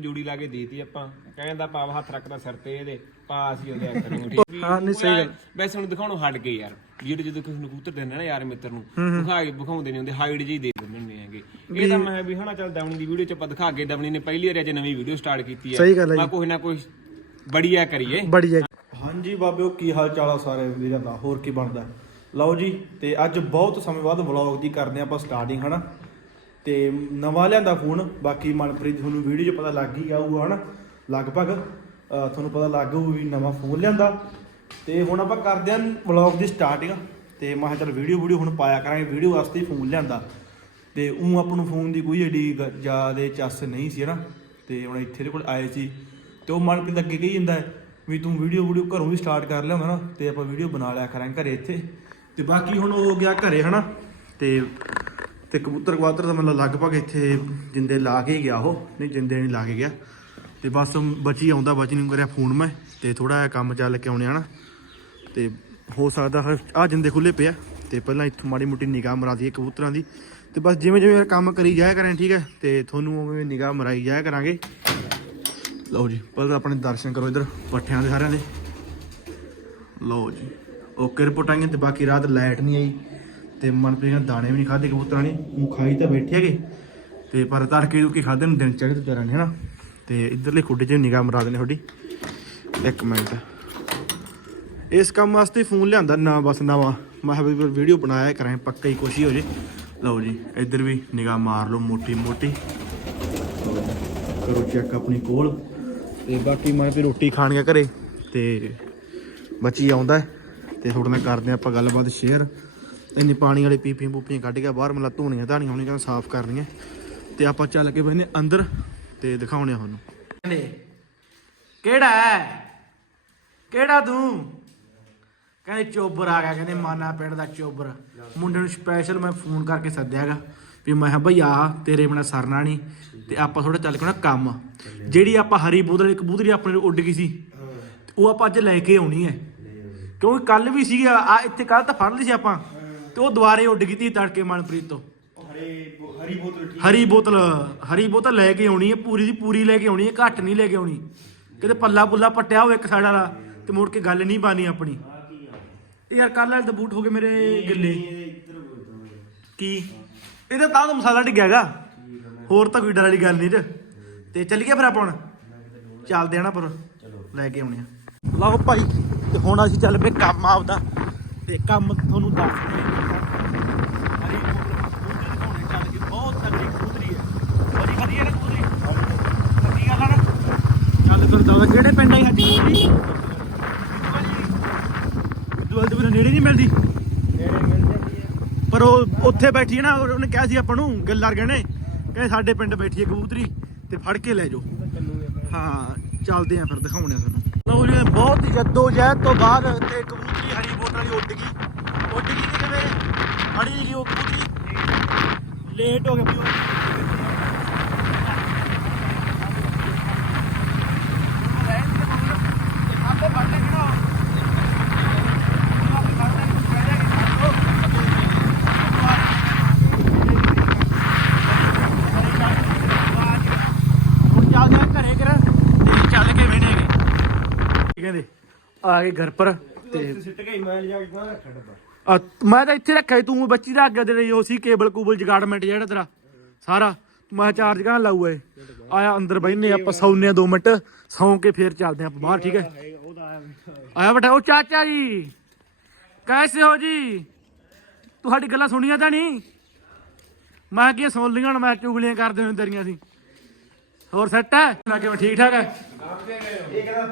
ਜੋੜੀ ਲਾ ਕੇ ਦੇਤੀ ਆਪਾਂ। ਕਹਿੰਦਾ ਪਾਵ ਹੱਥ ਰੱਖਦਾ ਸਿਰ ਤੇ ਇਹਦੇ ਪਾ ਅਸੀਂ ਉਹਦੇ ਅੱਖ ਨੂੰ। ਠੀਕ ਹਾਂ, ਨਹੀਂ, ਸਹੀ ਗੱਲ। ਵੈਸੇ ਹੁਣ ਦਿਖਾਉਣੋਂ ਹਟ ਗਏ ਯਾਰ। ਜਿਹੜੇ ਜਦੋਂ ਕਿਸੇ ਨੂੰ ਕਬੂਤਰ ਦਿੰਦੇ ਨਾ ਯਾਰ ਮਿੱਤਰ ਨੂੰ ਦਿਖਾ ਕੇ ਵਿਖਾਉਂਦੇ ਨਹੀਂ ਹੁੰਦੇ ਹਾਈਡ ਜੀ ਦੇ ਦਿੰਦੇ ਹੁੰਦੇ ਹੈਗੇ। ਇਹ ਤਾਂ ਮੈਂ ਵੀ ਹਨਾ ਚੱਲ ਦਵਣੀ ਦੀ ਵੀਡੀਓ ਚ ਆਪਾਂ ਦਿਖਾ ਕੇ ਦਵਣੀ ਨੇ ਪਹਿਲੀ ਵਾਰ ਅੱਜ ਨਵੀਂ ਵੀਡੀਓ ਸਟਾਰਟ ਕੀਤੀ ਹੈ। ਹੈ ਮੈਂ ਕੋਈ ਨਾ ਕੋਈ ਬੜੀਆ ਕਰੀਏ। ਬੜੀਆ। ਹਾਂਜੀ ਬਾਬਿਓ ਕੀ ਹਾਲ ਚਾਲ ਆ ਸਾਰੇ ਵੀਰਾਂ ਦਾ? ਹੋਰ ਕੀ ਬਣਦਾ? ਲਓ ਜੀ ਤੇ ਅੱਜ ਬਹੁਤ ਸਮੇਂ ਬਾਅਦ ਵਲੌਗ ਦੀ ਕਰਦੇ ਆਪਾਂ ਸਟਾਰਟਿੰਗ ਹਨਾ? ਤੇ ਨਵਾਂ ਲਿਆਂਦਾ ਫੋਨ, ਬਾਕੀ ਮਨਪ੍ਰੀਤ ਤੁਹਾਨੂੰ ਵੀਡੀਓ 'ਚ ਪਤਾ ਲੱਗ ਹੀ ਆਊਗਾ ਹਨਾ। ਲਗਭਗ ਤੁਹਾਨੂੰ ਪਤਾ ਲੱਗ ਹੋਊ ਵੀ ਨਵਾਂ ਫੋਨ ਲਿਆਂਦਾ। ਤੇ ਹੁਣ ਆਪਾਂ ਕਰਦੇ ਆਂ ਵਲੌਗ ਦੀ ਸਟਾਰਟਿੰਗ। ਤੇ ਮੈਂ ਕਿਹਾ ਚੱਲ ਵੀਡੀਓ ਵੀਡੀਓ ਹੁਣ ਪਾਇਆ ਕਰਾਂਗੇ, ਵੀਡੀਓ ਵਾਸਤੇ ਫੋਨ ਲਿਆਂਦਾ। ਤੇ ਉਹ ਆਪਾਂ ਨੂੰ ਫੋਨ ਦੀ ਕੋਈ ਏਡੀ ਜਿਆਦੇ ਚੱਸ ਨਹੀਂ ਸੀ ਹਨਾ। ਤੇ ਹੁਣ ਇੱਥੇ ਦੇ ਕੋਲ ਆਏ ਸੀ। ਤੇ ਉਹ ਮਨਪ੍ਰੀਤ ਅੱਗੇ ਕਹੀ ਜਾਂਦਾ ਵੀ ਤੂੰ ਵੀਡੀਓ ਵੀਡੀਓ ਘਰੋਂ ਵੀ ਸਟਾਰਟ ਕਰ ਲਿਆਉਂਦਾ ਨਾ। ਤੇ ਆਪਾਂ ਵੀਡੀਓ ਬਣਾ ਲਿਆ ਕਰਾਂਗੇ ਘਰੇ ਇੱਥੇ। ਤੇ ਬਾਕੀ ਹੁਣ ਉਹ ਹੋ ਗਿਆ ਘਰੇ ਹਨਾ। ਤੇ ਤੇ ਕਬੂਤਰ ਕਵਾਤਰ ਤਾਂ ਮਤਲਬ ਲਗਭਗ ਇੱਥੇ ਜਿੰਦੇ ਲਾ ਕੇ ਹੀ ਗਿਆ ਉਹ। ਨਹੀਂ, ਜਿੰਦੇ ਨਹੀਂ ਲਾ ਕੇ ਗਿਆ। ਤੇ ਬਸ ਬਚੀ ਆਉਂਦਾ, ਬਚੀ ਨੂੰ ਕਰਿਆ ਫੋਨ ਮੈਂ। ਤੇ ਥੋੜਾ ਜਿਹਾ ਕੰਮ ਚੱਲ ਕੇ ਆਉਣੇ ਹਨਾ ਤੇ ਹੋ ਸਕਦਾ ਆ ਜਿੰਦੇ ਖੁੱਲੇ ਪਿਆ ਤੇ ਪਹਿਲਾਂ ਇੱਥੋਂ ਮਾੜੀ ਮੋਟੀ ਨਿਗਾਹ ਮਰਾ ਦਈਏ ਕਬੂਤਰਾਂ ਦੀ। ਤੇ ਬਸ ਜਿਵੇਂ ਜਿਵੇਂ ਕੰਮ ਕਰੀ ਜਾਇਆ ਕਰਾਂ, ਠੀਕ ਹੈ। ਤੇ ਤੁਹਾਨੂੰ ਉਵੇਂ ਨਿਗਾਹ ਮਰਾਈ ਜਾਇਆ ਕਰਾਂਗੇ। ਲਓ ਜੀ ਪਹਿਲਾਂ ਆਪਣੇ ਦਰਸ਼ਨ ਕਰੋ ਇਧਰ, ਪੱਠਿਆਂ ਦੇ ਸਾਰਿਆਂ ਦੇ। ਲਓ ਜੀ, ਓਕੇ ਰਿਪੋਰਟ ਆਈਆਂ ਤੇ ਬਾਕੀ ਰਾਤ ਲਾਈਟ ਨਹੀਂ ਆਈ। ਤੇ ਮਨਪ੍ਰੀਤ ਨੇ ਦਾਣੇ ਵੀ ਨਹੀਂ ਖਾਦੇ ਕਬੂਤਰਾਂ ਨੇ ਉਹ ਖਾਈ ਤਾਂ ਬੈਠੇ ਹੈਗੇ। ਤੇ ਪਰ ਤੜਕੇ ਦੁੱਕੀ ਖਾਦੇ ਨੂੰ ਦਿਨ ਚੜ੍ਹਦੇ ਤੇ ਨੇ, ਹਨਾ? ਤੇ ਇਧਰਲੇ ਖੁੱਡੇ 'ਚ ਨਿਗਾਹ ਮਰਾ ਦੇਣੇ ਤੁਹਾਡੀ। ਇੱਕ ਮਿੰਟ। ਇਸ ਕੰਮ ਵਾਸਤੇ ਫੋਨ ਲਿਆਂਦਾ ਨਾ, ਬਸ ਨਵਾਂ। ਮੈਂ ਕਿਹਾ ਵੀ ਵੀਡੀਓ ਬਣਾਇਆ ਕਰਾਂ, ਪੱਕਾ ਹੀ ਕੋਸ਼ਿਸ਼ ਹੋ ਜੇ। ਲਓ ਜੀ, ਇੱਧਰ ਵੀ ਨਿਗਾਹ ਮਾਰ ਲਓ ਮੋਟੀ ਮੋਟੀ। ਕਰੋ ਚੈੱਕ ਆਪਣੀ ਕੋਲ। ਤੇ ਬਾਕੀ ਮੈਂ ਵੀ ਰੋਟੀ ਖਾਣ ਗਿਆ ਘਰੇ, ਤੇ ਬੱਚੀ ਆਉਂਦਾ ਹੈ। ਤੇ ਤੁਹਾਡੇ ਨਾਲ ਕਰਦੇ ਹਾਂ ਆਪਾਂ ਗੱਲਬਾਤ ਸ਼ੇਅਰ ਇੰਨੀ ਪਾਣੀ ਵਾਲੇ ਪੀਪੀਆਂ ਪੂਪੀਆਂ ਕੱਢ ਗਿਆ ਬਾਹਰ ਮਤਲਬ ਧੋਣੀਆਂ ਧਾਣੀਆਂ ਹੋਣੀਆਂ ਸਾਫ਼ ਕਰਨੀਆਂ। ਤੇ ਆਪਾਂ ਚੱਲ ਕੇ ਬੈਨੇ ਅੰਦਰ ਤੇ ਦਿਖਾਉਣੇ ਆ ਕਹਿੰਦੇ, ਕਿਹੜਾ ਹੈ? ਕਿਹੜਾ ਤੂੰ? ਕਹਿੰਦੇ, ਚੋਬਰ ਆ ਗਿਆ। ਕਹਿੰਦੇ, ਮਾਨਾ ਪਿੰਡ ਦਾ ਚੋਬਰ। ਮੁੰਡੇ ਨੂੰ ਸਪੈਸ਼ਲ ਮੈਂ ਫੋਨ ਕਰਕੇ ਸੱਦਿਆਗਾ ਵੀ ਮੈਂ ਕਿਹਾ, ਭਈ ਆ, ਤੇਰੇ ਬਿਨਾ ਸਰਨਾ ਨਹੀਂ। ਤੇ ਆਪਾਂ ਥੋੜਾ ਚੱਲ ਕੇ ਨਾ ਕੰਮ। ਜਿਹੜੀ ਆਪਾਂ ਹਰੀ ਬੋਤਲ ਕਬੂਤਰੀ ਆਪਣੇ ਨੂੰ ਉੱਡ ਗਈ ਸੀ, ਉਹ ਆਪਾਂ ਅੱਜ ਲੈ ਕੇ ਆਉਣੀ ਹੈ। ਕਿਉਂਕਿ ਕੱਲ ਵੀ ਸੀਗੀ, ਆ ਇੱਥੇ ਕੱਲ ਤਾਂ ਫੜ ਲਈ ਸੀ ਆਪਾਂ। ਤੇ ਉਹ ਦੁਬਾਰੇ ਉੱਡ ਗਈ ਤੀ ਤੜਕੇ ਮਨਪ੍ਰੀਤ ਤੋਂ। ਹਰੀ ਬੋਤਲ ਹਰੀ ਬੋਤਲ ਲੈ ਕੇ ਆਉਣੀ ਹੈ, ਪੂਰੀ ਦੀ ਪੂਰੀ ਲੈ ਕੇ ਆਉਣੀ ਹੈ, ਘੱਟ ਨਹੀਂ ਲੈ ਕੇ ਆਉਣੀ। ਕਿਤੇ ਪੱਲਾ ਪੁੱਲਾ ਪੱਟਿਆ ਹੋਵੇ ਇੱਕ ਸਾਈਡ ਵਾਲਾ, ਤੇ ਮੁੜ ਕੇ ਗੱਲ ਨਹੀਂ ਬਾਨੀ ਆਪਣੀ। ਇਹ ਯਾਰ ਕੱਲ ਵਾਲੇ ਤਾਂ ਬੂਟ ਹੋ ਗਏ ਮੇਰੇ ਗਿੱਲੇ। ਕੀ? ਇਹਦਾ ਤਾਂ ਤਾਂ ਮਸਾਲਾ ਡਿੱਗਿਆ ਹੈਗਾ। ਹੋਰ ਤਾਂ ਕੋਈ ਡਰ ਵਾਲੀ ਗੱਲ ਨਹੀਂ ਤੇ। ਤੇ ਚੱਲੀਏ ਫਿਰ ਆਪਾਂ ਹੁਣ। ਚੱਲਦੇ ਆ ਨਾ ਪਰ ਲੈ ਕੇ ਆਉਣੇ ਆ। ਲਓ ਭਾਈ, ਤੇ ਹੁਣ ਅਸੀਂ ਚੱਲ ਪਏ ਕੰਮ ਆਪਦਾ। ਤੇ ਕੰਮ ਤੁਹਾਨੂੰ ਦੱਸ ਹਰੀ ਕਬੂਤਰੀ ਦਿਖਾਉਣੇ ਚੱਲ ਕੇ ਬਹੁਤ ਤਗੜੀ ਕਬੂਤਰੀ ਹੈ। ਬੜੀ ਵਧੀਆ ਨਾ ਕਬੂਤਰੀ ਸੱਚੀ ਗੱਲ ਨਾ। ਚੱਲ ਫਿਰ ਦੱਸ ਕਿਹੜੇ ਪਿੰਡ ਆਈ ਸਾਡੀ ਕਬੂਤਰੀ ਦੁਆਲ ਤੇ ਮੇਰੇ ਨੇੜੇ ਨਹੀਂ ਮਿਲਦੀ। ਪਰ ਉਹ ਉੱਥੇ ਬੈਠੀ ਹੈ ਨਾ, ਉਹਨੇ ਕਿਹਾ ਸੀ ਆਪਾਂ ਨੂੰ, ਗੱਲਰ ਗਣੇ ਕਹਿੰਦੇ ਸਾਡੇ ਪਿੰਡ ਬੈਠੀ ਹੈ ਕਬੂਤਰੀ, ਤੇ ਫੜ ਕੇ ਲੈ ਜਾਓ। ਹਾਂ, ਚੱਲਦੇ ਆ ਫਿਰ ਦਿਖਾਉਣੇ ਆ ਤੁਹਾਨੂੰ। ਲਓ ਜੀ ਬਹੁਤ ਜੱਦੋ ਜਹਿਦ ਤੋਂ ਬਾਅਦ ਤੇ ਕਬੂਤਰੀ ਹਰੀ ਵਾਲੀ ਉੱਡ ਗਈ। ਉੱਡ ਗਈ ਤੇ ਕਿਵੇਂ ਫੜੀ ਲਈ ਉਹ ਕਬੂਤਰੀ ਲੇਟ ਹੋ ਗਿਆ ਵੀ ਚੱਲ ਕੇ ਆ ਗਏ ਘਰ ਪਰ। ਤੇ ਸਿੱਟ ਗਈ ਮੈਂ ਜਾ ਕੇ ਕੋਲ ਰੱਖੜ ਆ, ਮੈਂ ਤਾਂ ਇੱਥੇ ਰੱਖਿਆ ਸੀ, ਤੂੰ ਬੱਚੀ ਰੱਖ ਗਿਆ ਤੇਰੇ ਉਹ ਸੀ ਕੇਬਲ ਕੂਬਲ ਜਗਾੜਮੈਂਟ ਜਿਹੜਾ ਤੇਰਾ ਸਾਰਾ। ਮੈਂ ਚਾਰਜ ਕਰਾਂ ਲਾਊ ਏ ਆਇਆ ਅੰਦਰ ਬੈਠਨੇ ਆਪਾਂ ਸੌਨੇ ਆ 2 ਮਿੰਟ ਸੌਂ ਕੇ ਫੇਰ ਚੱਲਦੇ ਆਪਾਂ ਬਾਹਰ ਠੀਕ ਹੈ? ਆਇਆ ਬਟਾ ਉਹ ਚਾਚਾ ਜੀ। ਕੈਸੇ ਹੋ ਜੀ? ਤੁਹਾਡੀ ਗੱਲਾਂ ਸੁਣੀਆਂ ਤਾਂ ਨਹੀਂ? ਮੈਂ ਕੀ ਸੁਣ ਲਈਆਂ ਹੁਣ ਮੈਂ ਚੁਗਲੀਆਂ ਕਰਦੇ ਹੋਏ ਤੇਰੀਆਂ ਸੀ। ਹੋਰ ਸੈੱਟ ਹੈ? ਮੈਂ ਕਿਵੇਂ ਠੀਕ ਠਾਕ ਹੈ? ਇਹ ਕਹਿੰਦਾ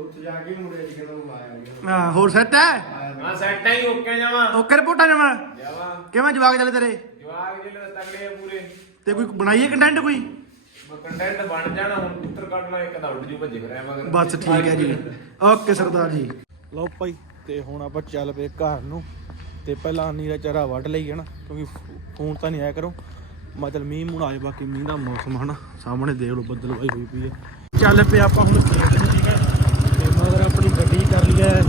ਉੱਥੇ ਜਾ ਕੇ ਮੁੰਡੇ ਜੀ ਕਹਿੰਦਾ ਆਇਆ ਹਾਂ ਹੋਰ ਸੈੱਟ ਹੈ? ਹਾਂ ਸੈੱਟ ਹੀ ਓਕੇ ਜਾਵਾਂ। ਓਕੇ ਰਿਪੋਰਟਾਂ ਜਮਾ ਜਾਵਾਂ। ਕਿਵੇਂ ਜਵਾਕ ਚੱਲੇ ਤੇਰੇ? ਜਵਾਗ ਜਿਹੜੇ ਤਗੜੇ ਆ ਪੂਰੇ। ਤੇ ਕੋਈ ਬਣਾਈਏ ਕੰਟੈਂਟ ਕੋਈ? ਕੰਟੈਂਟ ਬਣ ਜਾਣਾ ਹੁਣ ਪੁੱਤਰ ਕੱਢਣਾ ਇੱਕ ਤਾਂ ਉੱਡ ਜੂ ਭੱਜੇ ਫਿਰ ਮਗਰ ਬਸ ਠੀਕ ਹੈ ਜੀ। ਓਕੇ ਸਰਦਾਰ ਜੀ। ਲਓ ਭਾਈ ਤੇ ਹੁਣ ਆਪਾਂ ਚੱਲ ਪਏ ਘਰ ਨੂੰ। ਤੇ ਪਹਿਲਾਂ ਨੀਰਾ ਚਾਰਾ ਵੱਢ ਲਈ ਹੈ ਨਾ ਕਿਉਂਕਿ ਫੋਨ ਤਾਂ ਨਹੀਂ ਆਇਆ ਕਰੋ। ਮਤਲਬ ਮੀਂਹ ਮੂੰਹ ਆਏ, ਬਾਕੀ ਮੀਂਹ ਦਾ ਮੌਸਮ ਹਨਾ, ਸਾਹਮਣੇ ਦੇਖ ਲਓ ਬੱਦਲ ਵਾਈ ਹੋਈ ਪਈ ਹੈ ਚੱਲ ਪਏ ਆਪਾਂ ਹੁਣ ਖੇਤ ਨੂੰ ਠੀਕ ਹੈ ਤੇ ਮਗਰ ਆਪਣੀ ਗੱਡੀ ਕਰ ਲਈ ਹੈ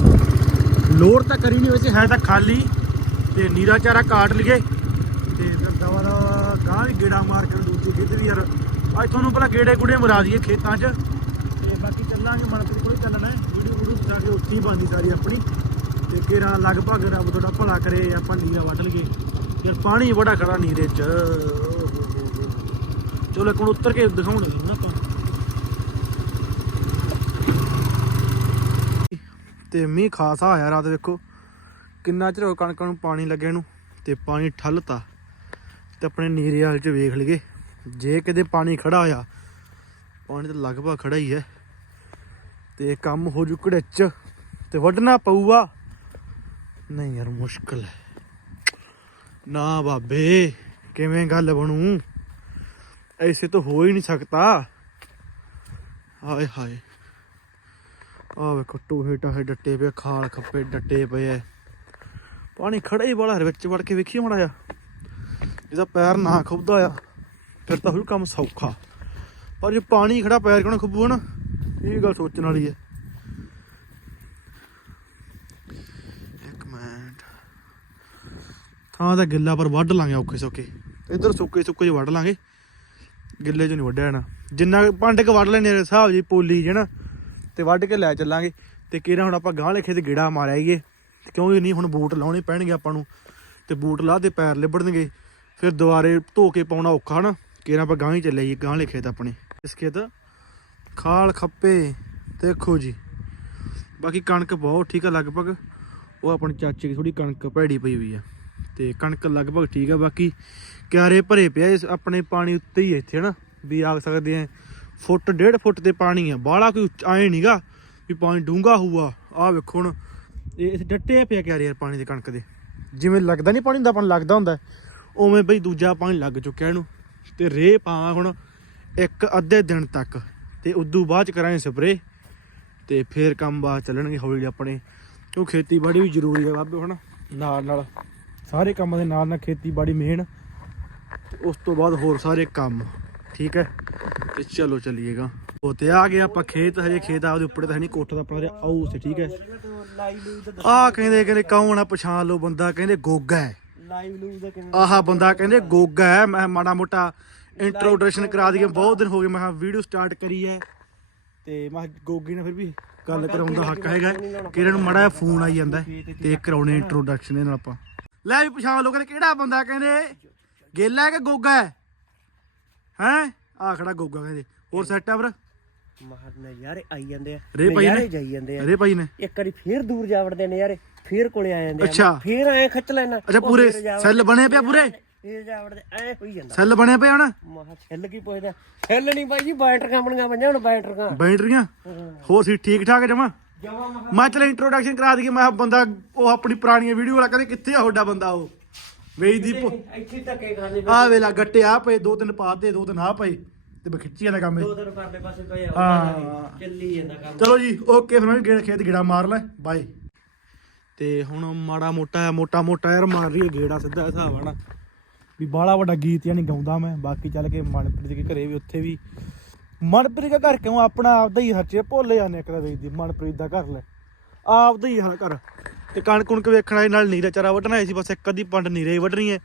ਲੋਡ ਤਾਂ ਕਰੀ ਨਹੀਂ ਵੈਸੇ, ਹੈ ਤਾਂ ਖਾਲੀ। ਤੇ ਨੀਰਾ ਚਾਰਾ ਕਾਟ ਲਈਏ। ਤੇ ਫਿਰ ਦਵਾ ਦਾ ਗਾਂ ਵੀ ਗੇੜਾ ਮਾਰ ਕੇ ਦੂਜੀ ਜਿੱਦ ਵੀ ਯਾਰ। ਅੱਜ ਤੁਹਾਨੂੰ ਪਹਿਲਾਂ ਗੇੜੇ ਗੁੜੇ ਮਰਾ ਦਈਏ ਖੇਤਾਂ 'ਚ। ਤੇ ਬਾਕੀ ਚੱਲਾਂਗੇ, ਮਨਪ੍ਰੀਤ ਕੋਲੇ ਚੱਲਣਾ ਹੈ। ਵੀਡੀਓ ਵੀਡੀਓ ਜਾ ਕੇ ਉੱਥੇ ਹੀ ਬਣਦੀ ਸਾਰੀ ਆਪਣੀ। ਤੇ ਕਿਹੜਾ ਲਗਭਗ ਰੱਬ ਤੁਹਾਡਾ ਭਲਾ ਕਰੇ, ਆਪਾਂ ਨੀਰਾ ਵੱਢ ਲਈਏ। ਫਿਰ ਪਾਣੀ ਬੜਾ ਖੜਾ ਨੀਰੇ 'ਚ। ਚਲੋ ਇੱਕ ਹੁਣ ਉੱਤਰ ਕੇ ਦਿਖਾਉਣੇ ਨਾ ਆਪਾਂ। ਤੇ ਮੀਂਹ ਖਾਸਾ ਆਇਆ ਰਾਤ ਵੇਖੋ। ਕਿੰਨਾ ਚਿਰ ਹੋ ਕਣਕਾਂ ਨੂੰ ਪਾਣੀ ਲੱਗੇ ਨੂੰ ਤੇ ਪਾਣੀ ਠੱਲਤਾ। ਤੇ ਆਪਣੇ ਨੀਰੇ ਵਾਲ ਚ ਵੇਖ ਲਈਏ। ਜੇ ਕਿਤੇ ਪਾਣੀ ਖੜਾ ਹੋਇਆ, ਪਾਣੀ ਤਾਂ ਲਗਭਗ ਖੜਾ ਹੀ ਹੈ। ਤੇ ਕੰਮ ਹੋ ਜੂ ਘੜਿੱਚ ਤੇ ਵੱਢਣਾ ਪਊਗਾ। ਨਹੀਂ ਯਾਰ, ਮੁਸ਼ਕਲ ਹੈ। ਨਾ ਬਾਬੇ, ਕਿਵੇਂ ਗੱਲ ਬਣੂ? ਐਸੇ ਤਾਂ ਹੋ ਹੀ ਨਹੀਂ ਸਕਦਾ ਹਾਏ ਹਾਏ ਆ ਵੇਖੋ ਟੂਹੇ ਟਾਹੇ ਡੱਟੇ ਪਏ ਖਾਲ ਖੱਪੇ ਡੱਟੇ ਪਏ ਐ ਪਾਣੀ ਖੜਾ ਹੀ ਬੜਾ ਵਿੱਚ ਵੜ ਕੇ ਵੇਖੀ ਮੜਾ ਆ ਜਿਹਦਾ ਪੈਰ ਨਾ ਖੁੱਬਦਾ ਆ ਫਿਰ ਤਾਂ ਹੋਊ ਕੰਮ ਸੌਖਾ ਪਰ ਜੇ ਪਾਣੀ ਖੜਾ ਪੈਰ ਕਿਉਂ ਖੁੱਬੂ ਨਾ ਇਹ ਗੱਲ ਸੋਚਣ ਵਾਲੀ ਐ ਇੱਕ ਮਿੰਟ ਥਾਂ ਤਾਂ ਗਿੱਲਾ ਪਰ ਵੱਢ ਲਾਂਗੇ ਔਖੇ ਸੌਖੇ ਇੱਧਰ ਸੁੱਕੇ ਸੁੱਕੇ ਜਿਹੇ ਵੱਢ ਲਾਂਗੇ ਗਿੱਲੇ ਚ ਨਹੀਂ ਵੱਢਿਆ ਜਾਣਾ। ਜਿੰਨਾ ਕੁ ਪੰਡ ਕ ਵੱਢ ਲੈਣੇ ਹਿਸਾਬ ਜੀ ਪੋਲੀ ਜਣਾ ਤੇ ਵੱਢ ਕੇ ਲੈ ਚੱਲਾਂਗੇ। ਤੇ ਕਿਹੜਾ ਹੁਣ ਆਪਾਂ ਗਾਂ ਲੇਖੇ ਤੇ ਗੇੜਾ ਮਾਰਿਆਈਏ ਕਿਉਂਕਿ ਨਹੀਂ, ਹੁਣ ਬੂਟ ਲਾਉਣੇ ਪੈਣਗੇ ਆਪਾਂ ਨੂੰ। ਤੇ ਬੂਟ ਲਾ ਤੇ ਪੈਰ ਲਿਬੜਨਗੇ। ਫਿਰ ਦੁਬਾਰੇ ਧੋ ਕੇ ਪਾਉਣਾ ਔਖਾ, ਨਾ? ਕਿਹੜਾ ਆਪਾਂ ਗਾਂ ਹੀ ਚੱਲੇ ਗਾਂ ਲੇਖੇ ਤਾਂ ਆਪਣੇ। ਇਸ ਖੇਤ ਖਾਲ ਖੱਪੇ, ਦੇਖੋ ਜੀ। ਬਾਕੀ ਕਣਕ ਬਹੁਤ ਠੀਕ ਆ ਲਗਭਗ। ਉਹ ਆਪਣੇ ਚਾਚੇ ਦੀ ਥੋੜੀ ਕਣਕ ਭੈੜੀ ਪਈ ਹੋਈ ਆ। ਤੇ ਕਣਕ ਲਗਭਗ ਠੀਕ ਆ। ਬਾਕੀ ਕਿਆਰੇ ਭਰੇ ਪਿਆ ਇਸ ਆਪਣੇ ਪਾਣੀ ਉੱਤੇ ਹੀ ਆ ਇੱਥੇ, ਹਨਾ? ਵੀ ਆ ਸਕਦੇ ਆ, ਫੁੱਟ, ਡੇਢ ਫੁੱਟ ਤੇ ਪਾਣੀ ਆ। ਬਾਹਲਾ ਕੋਈ ਆਏ ਨਹੀਂਗਾ ਵੀ ਪਾਣੀ ਡੂੰਗਾ ਹੋਊਗਾ। ਆ ਵੇਖੋ ਹੁਣ, ਇਹ ਇੱਥੇ ਡੱਟੇ ਪਿਆ ਕਿਆਰੇ ਯਾਰ ਪਾਣੀ ਦੇ ਕਣਕ ਦੇ। ਜਿਵੇਂ ਲੱਗਦਾ ਨਹੀਂ ਪਾਣੀ ਹੁੰਦਾ, ਆਪਾਂ ਲੱਗਦਾ ਹੁੰਦਾ। ਉਵੇਂ ਬਈ ਦੂਜਾ ਪਾਣੀ ਲੱਗ ਚੁੱਕਿਆ ਇਹਨੂੰ। ਤੇ ਰੇ ਪਾਵਾਂ ਹੁਣ ਇੱਕ ਅੱਧੇ ਦਿਨ ਤੱਕ। ਤੇ ਉਦੋਂ ਬਾਅਦ ਚ ਕਰਾਂਗੇ ਸਪਰੇ ਤੇ ਫੇਰ ਕੰਮ ਬਾਅਦ ਚੱਲਣਗੇ ਹੌਲੀ ਆਪਣੇ। ਕਿਉਂ ਖੇਤੀਬਾੜੀ ਵੀ ਜ਼ਰੂਰੀ ਹੈ ਬਾਬੇ ਹੁਣ ਨਾਲ ਨਾਲ ਸਾਰੇ ਕੰਮਾਂ ਦੇ ਨਾਲ ਨਾਲ ਖੇਤੀਬਾੜੀ ਮੇਨ ਉਸ ਤੋਂ ਬਾਅਦ ਹੋਰ ਸਾਰੇ ਕੰਮ ਠੀਕ ਹੈ? ਤੇ ਚਲੋ ਚੱਲੀਏਗਾ। ਉਹ ਤੇ ਆ ਗਿਆ ਆਪਾਂ ਖੇਤ ਹਜੇ ਖੇਤ ਆਪਦੇ ਉੱਪਰ ਤਾਂ ਨਹੀਂ ਕੋਠਾ ਦਾ ਆਪਣਾ ਆਊ ਸੇ ਠੀਕ ਹੈ? ਆ ਕਹਿੰਦੇ ਕਹਿੰਦੇ ਕੌਣ ਆ ਪਛਾਣ ਲਓ ਬੰਦਾ ਕਹਿੰਦੇ ਗੋਗਾ ਹੈ। ਲਾਈਵ ਲੂਜ਼ ਦਾ ਕਿਵੇਂ ਆਹ ਬੰਦਾ ਕਹਿੰਦੇ ਗੋਗਾ ਹੈ ਮੈਂ ਮਾੜਾ ਮੋਟਾ ਇੰਟਰੋਡਕਸ਼ਨ ਕਰਾ ਦਈਏ ਬਹੁਤ ਦਿਨ ਹੋ ਗਏ ਮੈਂ ਕਿਹਾ ਵੀਡੀਓ ਸਟਾਰਟ ਕਰੀ ਹੈ। ਤੇ ਮੈਂ ਗੋਗੀ ਨੇ ਫਿਰ ਵੀ ਗੱਲ ਕਰਾਉਣ ਦਾ ਹੱਕ ਹੈਗਾ। ਕਿਰਨ ਨੂੰ ਮਾੜਾ ਫੋਨ ਆਈ ਜਾਂਦਾ ਤੇ ਕਰਾਉਣੇ ਇੰਟਰੋਡਕਸ਼ਨ ਇਹਨਾਂ ਨਾਲ ਆਪਾਂ। ਲੈ ਵੀ ਪਛਾਣ ਲਓ ਕਹਿੰਦੇ ਕਿਹੜਾ ਬੰਦਾ ਕਹਿੰਦੇ? ਗੇਲਾ ਹੈ ਕਿ ਗੋਗਾ ਹੈ? ਹੈ? ਆ ਖੜਾ ਗੋਗਾ ਕਹਿੰਦੇ। ਹੋਰ ਸੈਟ ਆ ਵੀਰ? ਮਹਰ ਨਜ਼ਾਰੇ ਆਈ ਜਾਂਦੇ ਆ ਰੇ ਨਜ਼ਾਰੇ ਨੇ? ਜਾਈ ਜਾਂਦੇ ਆ। ਅਰੇ ਭਾਈ ਨੇ? ਇੱਕ ਵਾਰੀ ਫੇਰ ਦੂਰ ਜਾ ਵੜਦੇ ਨੇ ਯਾਰੇ ਫੇਰ ਕੋਲੇ ਆ ਜਾਂਦੇ ਆ। ਅੱਛਾ। ਫੇਰ ਐ ਖਿੱਚ ਲੈਣਾ। ਅੱਛਾ ਪੂਰੇ ਸੈੱਲ ਬਣੇ ਪਿਆ ਪੂਰੇ? ਫੇਰ ਜਾ ਵੜਦੇ ਐ ਹੋਈ ਜਾਂਦਾ। ਸੈੱਲ ਬਣੇ ਪਏ ਹਣ? ਮਹਾ ਛਿੱਲ ਕੀ ਪੁੱਛਦਾ। ਛਿੱਲ ਨਹੀਂ ਬਾਈ ਜੀ ਬੈਟਰ ਕੰਪਨੀਆਂ ਪੰਜਾਂ ਹੁਣ ਬੈਟਰ ਕਾ। ਬੈਟਰੀਆਂ ਹੋਰ ਸੀ ਠੀਕ ਠਾਕ ਜਮਾ? ਜਮਾ ਮੈਂ ਚਲ ਇੰਟਰੋਡਕਸ਼ਨ ਕਰਾ ਦਈਏ ਮੈਂ ਕਿਹਾ ਬੰਦਾ ਉਹ ਆਪਣੀ ਪੁਰਾਣੀਆਂ ਵੀਡੀਓ ਵਾਲਾ ਕਹਿੰਦੇ ਕਿੱਥੇ ਆ ਤੁਹਾਡਾ ਬੰਦਾ ਉਹ? ਵੇਚਦੀ ਇੱਥੇ ਧੱਕੇ ਖਾਣੇ ਆ ਵੇਲਾ ਗੱਟੇ ਆ ਪਏ ਦੋ ਤਿੰਨ ਪਾ ਤੇ ਦੋ ਤਿੰਨ ਆ ਪਏ ਤੇ ਮੈਂ ਖਿੱਚੀ ਵਾਲਾ ਕੰਮ ਇਹ। ਦੋ ਦਿਨ ਪਰਲੇ ਪਾਸੇ ਪਏ ਆ ਹਾਂ। ਚੱਲੀ ਜਾਂਦਾ ਕੰਮ। ਚਲੋ ਜੀ ਓਕੇ ਫਿਰ ਮੈਂ ਵੀ ਗੇੜ ਖੇਤ ਗੇੜਾ ਮਾਰ ਲੈ ਬਾਏ। ਤੇ ਹੁਣ ਮਾੜਾ ਮੋਟਾ ਮੋਟਾ ਮੋਟਾ ਯਾਰ ਮਾਰ ਰਹੀ ਹੈ ਗੇੜਾ ਸਿੱਧਾ ਹਿਸਾਬ ਆਣਾ ਵੀ ਬਾਲਾ ਵੱਡਾ ਗੀਤ ਯਾਨੀ ਗਾਉਂਦਾ ਮੈਂ ਬਾਕੀ ਚੱਲ ਕੇ ਮਨਪ੍ਰੀਤ ਦੇ ਘਰੇ ਵੀ ਉੱਥੇ ਵੀ। ਮਨਪ੍ਰੀਤ ਦਾ ਘਰ ਕਿਉਂ? ਆਪਣਾ ਆਪਦਾ ਹੀ ਹੱਚੇ ਭੁੱਲ ਜਾਂਦੇ ਇੱਕ ਦਾ ਵੇਚਦੀ ਮਨਪ੍ਰੀਤ ਦਾ ਘਰ ਲੈ। ਆਪਦਾ ਹੀ ਹਰ ਘਰ। ਤੇ ਕਣਕ ਕੁਣਕ ਵੇਖਣ ਆਏ ਨਾਲ ਨੀਰਾ ਚਾਰਾ ਵੱਢਣਾ ਆਏ ਸੀ, ਬਸ ਇੱਕ ਅੱਧੀ ਪੰਡ ਨੀਰੇ ਹੀ ਵੱਢਣੀ ਹੈ।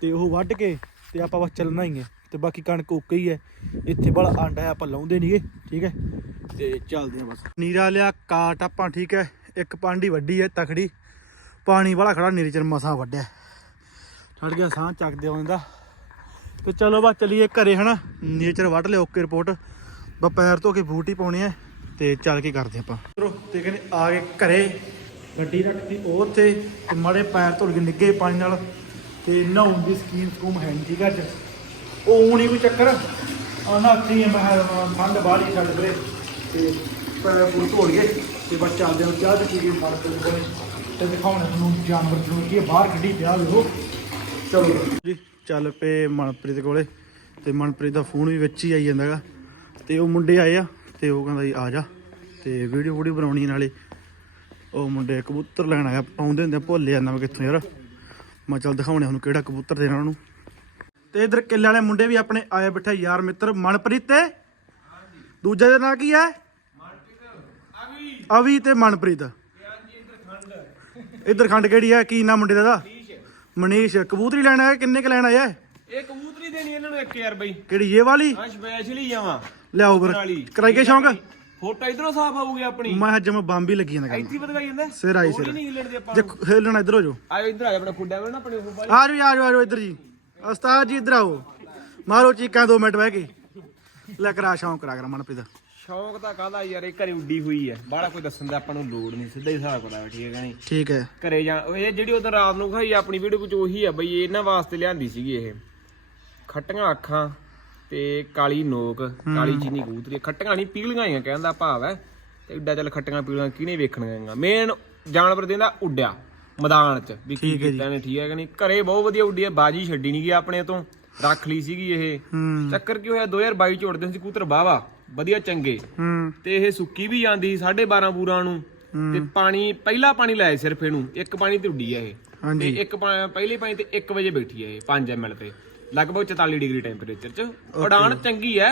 ਤੇ ਉਹ ਵੱਢ ਕੇ ਤੇ ਆਪਾਂ ਬਸ ਚੱਲਣਾ ਹੀ ਹੈ। ਤੇ ਬਾਕੀ ਕਣਕ ਓਕੇ ਹੀ ਹੈ। ਇੱਥੇ ਬੜਾ ਆਂਡਾ ਹੈ, ਆਪਾਂ ਲਾਉਂਦੇ ਨਹੀਂਗੇ ਠੀਕ ਹੈ? ਤੇ ਚੱਲਦੇ ਆ ਬਸ। ਨੀਰਾ ਲਿਆ, ਕਾਟ ਆਪਾਂ, ਠੀਕ ਹੈ? ਇੱਕ ਪਾਂਡੀ ਵੱਡੀ ਹੈ, ਤਖੜੀ। ਪਾਣੀ ਵਾਲਾ ਖੜਾ, ਨੀਰੇ ਚ ਮਸਾ ਵੱਡਿਆ ਛੱਡ ਗਿਆ, ਸਾਹ ਚੱਕਦੇ ਆਉਂਦਾ ਤੇ ਚਲੋ ਬਸ ਚਲੀਏ ਘਰੇ, ਹਨਾ? ਨੇਚਰ ਵੱਢ ਲਿਆ, ਓਕੇ ਰਿਪੋਰਟ। ਬਾ ਪੈਰ ਧੋ ਕੇ ਬੂਟ ਹੀ ਪਾਉਣੇ ਆ, ਤੇ ਚੱਲ ਕੇ ਕਰਦੇ ਆਪਾਂ। ਚਲੋ, ਤੇ ਕਹਿੰਦੇ ਆ ਕੇ ਘਰੇ। ਗੱਡੀ ਰੱਖਤੀ, ਉਹ ਉੱਥੇ ਤੇ ਮਾੜੇ ਪੈਰ ਧੁਲ ਕੇ ਨਿੱਗੇ ਪਾਣੀ ਨਾਲ ਤੇ ਨਹਾਉਣ ਦੀ ਸਕੀਮ ਸਕੂਮ ਹੈ ਨਹੀਂ ਠੀਕ ਅੱਜ। ਉਹ ਨਹੀਂ ਕੋਈ ਚੱਕਰ ਆ ਨਹਾਤੀ ਮੈਂ ਕਿਹਾ ਠੰਡ ਬਾਹਲੀ ਛੱਡ ਪਰੇ ਤੇ ਪੈਰ ਪੂਰ ਧੋ ਲਈਏ ਤੇ ਬਸ ਚੱਲਦੇ ਹਾਂ ਚਾਹ ਤੇ ਕੀ ਮਾਰ ਕੇ ਕੋਲੇ ਤੇ ਦਿਖਾਉਣੇ ਤੁਹਾਨੂੰ ਜਾਨਵਰ ਨੂੰ ਕੀ ਬਾਹਰ ਗੱਡੀ ਪਿਆ ਵੇਖੋ ਚਲੋ ਜੀ, ਚੱਲ ਪਏ ਮਨਪ੍ਰੀਤ ਕੋਲੇ ਤੇ ਮਨਪ੍ਰੀਤ ਦਾ ਫੋਨ ਵੀ ਵਿੱਚ ਹੀ ਆਈ ਜਾਂਦਾਗਾ। ਤੇ ਉਹ ਮੁੰਡੇ ਆਏ ਆ ਤੇ ਉਹ ਕਹਿੰਦਾ ਜੀ, ਆ ਜਾ। ਤੇ ਵੀਡੀਓ ਵੀਡੀਓ ਬਣਾਉਣੀ ਨਾਲੇ। ਉਹ ਮੁੰਡੇ ਕਬੂਤਰ ਲੈਣ ਆਇਆ ਪਾਉਂਦੇ ਹੁੰਦੇ ਭੁੱਲ ਜਾਂਦਾ ਮੈਂ ਕਿੱਥੋਂ ਯਾਰ। ਮੈਂ ਚੱਲ ਦਿਖਾਉਣੇ ਹੁਣ ਕਿਹੜਾ ਕਬੂਤਰ ਦੇਣਾ ਉਹਨੂੰ। ਤੇ ਇਧਰ ਕਿੱਲੇ ਵਾਲੇ ਮੁੰਡੇ ਵੀ ਆਪਣੇ ਆਏ ਬੈਠੇ ਯਾਰ ਮਿੱਤਰ ਮਨਪ੍ਰੀਤ ਤੇ। ਦੂਜੇ ਦਾ ਨਾਂ ਕੀ ਹੈ? ਅਵੀ। ਤੇ ਮਨਪ੍ਰੀਤ। ਇਧਰ ਖੰਡ ਕਿਹੜੀ ਹੈ? ਕੀ ਨਾਂ ਮੁੰਡੇ ਦਾ? ਮਨੀਸ਼। ਕਬੂਤਰੀ ਲੈਣ ਆਇਆ ਕਿੰਨੇ ਕ ਲੈਣ ਆਇਆ? ਇਹ ਕਬੂਤਰੀ ਦੇਣੀ ਇਹਨਾਂ ਨੂੰ ਇੱਕ ਯਾਰ ਬਈ। ਕਿਹੜੀ ਇਹ ਵਾਲੀ? ਹਾਂ ਸਪੈਸ਼ਲੀ ਜਾਵਾਂ ਲਿਆਓ ਫਿਰ। ਕਰਾਈ ਕੇ ਸ਼ੌਂਕ? ਫੋਟੋ ਇਧਰੋਂ ਸਾਫ਼ ਆਊਗੀ ਆਪਣੀ। ਮੈਂ ਅੱਜ ਮੈਂ ਬੰਬ ਹੀ ਲੱਗੀ ਜਾਂਦਾ ਇੱਥੇ ਹੀ ਵਧਵਾਈ ਜਾਂਦਾ? ਸਿਰ ਆਈ ਸਿਰ। ਨਹੀਂ ਹਿੱਲਣ ਦੇ ਆਪਾਂ ਜੇ ਹਿੱਲਣਾ ਇੱਧਰ ਹੋ ਜਾਓ। ਆਇਓ ਇਧਰ ਆ ਆਪਣਾ ਖੁੱਡਾ ਨਾ ਆਪਣੇ ਉਹ ਆ ਜਾਓ ਆ ਜਾਓ ਇੱਧਰ ਜੀ। ਉਸਤਾਦ ਜੀ ਇੱਧਰ ਆਓ। ਮਾਰੋ ਚੀਕਾਂ 2 ਮਿੰਟ ਬਹਿ ਕੇ। ਲੈ ਕਰਾ ਸ਼ੌਂਕ ਕਰਾ ਕਰ ਮਨਪ੍ਰੀਤ। ਸ਼ੌਂਕ ਤਾਂ ਕਾਹਦਾ ਯਾਰ ਇਹ ਘਰੇ ਉੱਡੀ ਹੋਈ ਹੈ। ਬਾਹਲਾ ਕੋਈ ਦੱਸਣ ਦਾ ਆਪਾਂ ਨੂੰ ਲੋੜ ਨਹੀਂ ਸਿੱਧਾ ਹੀ ਹਿਸਾਬ ਕਰਾ ਠੀਕ ਹੈ ਨਹੀਂ? ਠੀਕ ਹੈ। ਘਰੇ ਜਾ ਇਹ ਜਿਹੜੀ ਉਦੋਂ ਰਾਤ ਨੂੰ ਖਾਈ ਆਪਣੀ ਵੀਡੀਓ ਵਿੱਚ ਉਹੀ ਆ ਬਈ ਇਹਨਾਂ ਵਾਸਤੇ ਲਿਆਂਦੀ ਸੀਗੀ ਇਹ। ਖੱਟੀਆਂ ਅੱਖਾਂ। ਤੇ ਕਾਲੀ ਨੋਕ ਕਾਲੀ ਚੀਨੀ ਕਬੂਤਰੀ ਖੱਟੀਆਂ ਨਹੀਂ ਪੀਲੀਆਂ ਹੀ ਆ ਕਹਿਣ ਦਾ ਭਾਵ ਹੈ। ਤੇ ਏਡਾ ਚੱਲ ਖੱਟੀਆਂ ਪੀਲੀਆਂ ਕਿਹਨੇ ਵੇਖਣੀਆਂ ਮੇਨ ਜਾਨਵਰ ਦੇਂਦਾ ਉੱਡਿਆ ਮੈਦਾਨ 'ਚ। ਵੀ ਕੀ ਕੀਤਾ ਨੇ ਠੀਕ ਹੈ ਕਿ ਨਹੀਂ? ਘਰੇ ਬਹੁਤ ਵਧੀਆ ਉੱਡੀ ਹੈ ਬਾਜੀ ਛੱਡੀ ਨਹੀਂ ਗਈ ਆਪਣੇ ਤੋਂ ਰੱਖ ਲਈ ਸੀਗੀ ਇਹ। ਚੱਕਰ ਕੀ ਹੋਇਆ 2022 ਚ ਉੱਡਦੇ ਸੀ ਕਬੂਤਰ ਬਾਵਾ ਵਧੀਆ ਚੰਗੇ। ਤੇ ਇਹ ਸੁੱਕੀ ਵੀ ਜਾਂਦੀ ਸੀ 12.5 ਬੂਰਾਂ ਨੂੰ। ਤੇ ਪਾਣੀ ਪਹਿਲਾ ਪਾਣੀ ਲਾਇਆ ਸਿਰਫ ਇਹਨੂੰ ਇੱਕ ਪਾਣੀ ਤੇ ਉੱਡੀ ਆ ਇਹ। ਤੇ ਇੱਕ ਪਹਿਲੇ ਪਾਣੀ ਤੇ 1 ਵਜੇ ਬੈਠੀ ਆ ਇਹ 5 ml ਤੇ। ਲਗਭਗ 44 ਡਿਗਰੀ ਟੈਂਪਰੇਚਰ ਚ। ਉਡਾਨ ਚੰਗੀ ਐ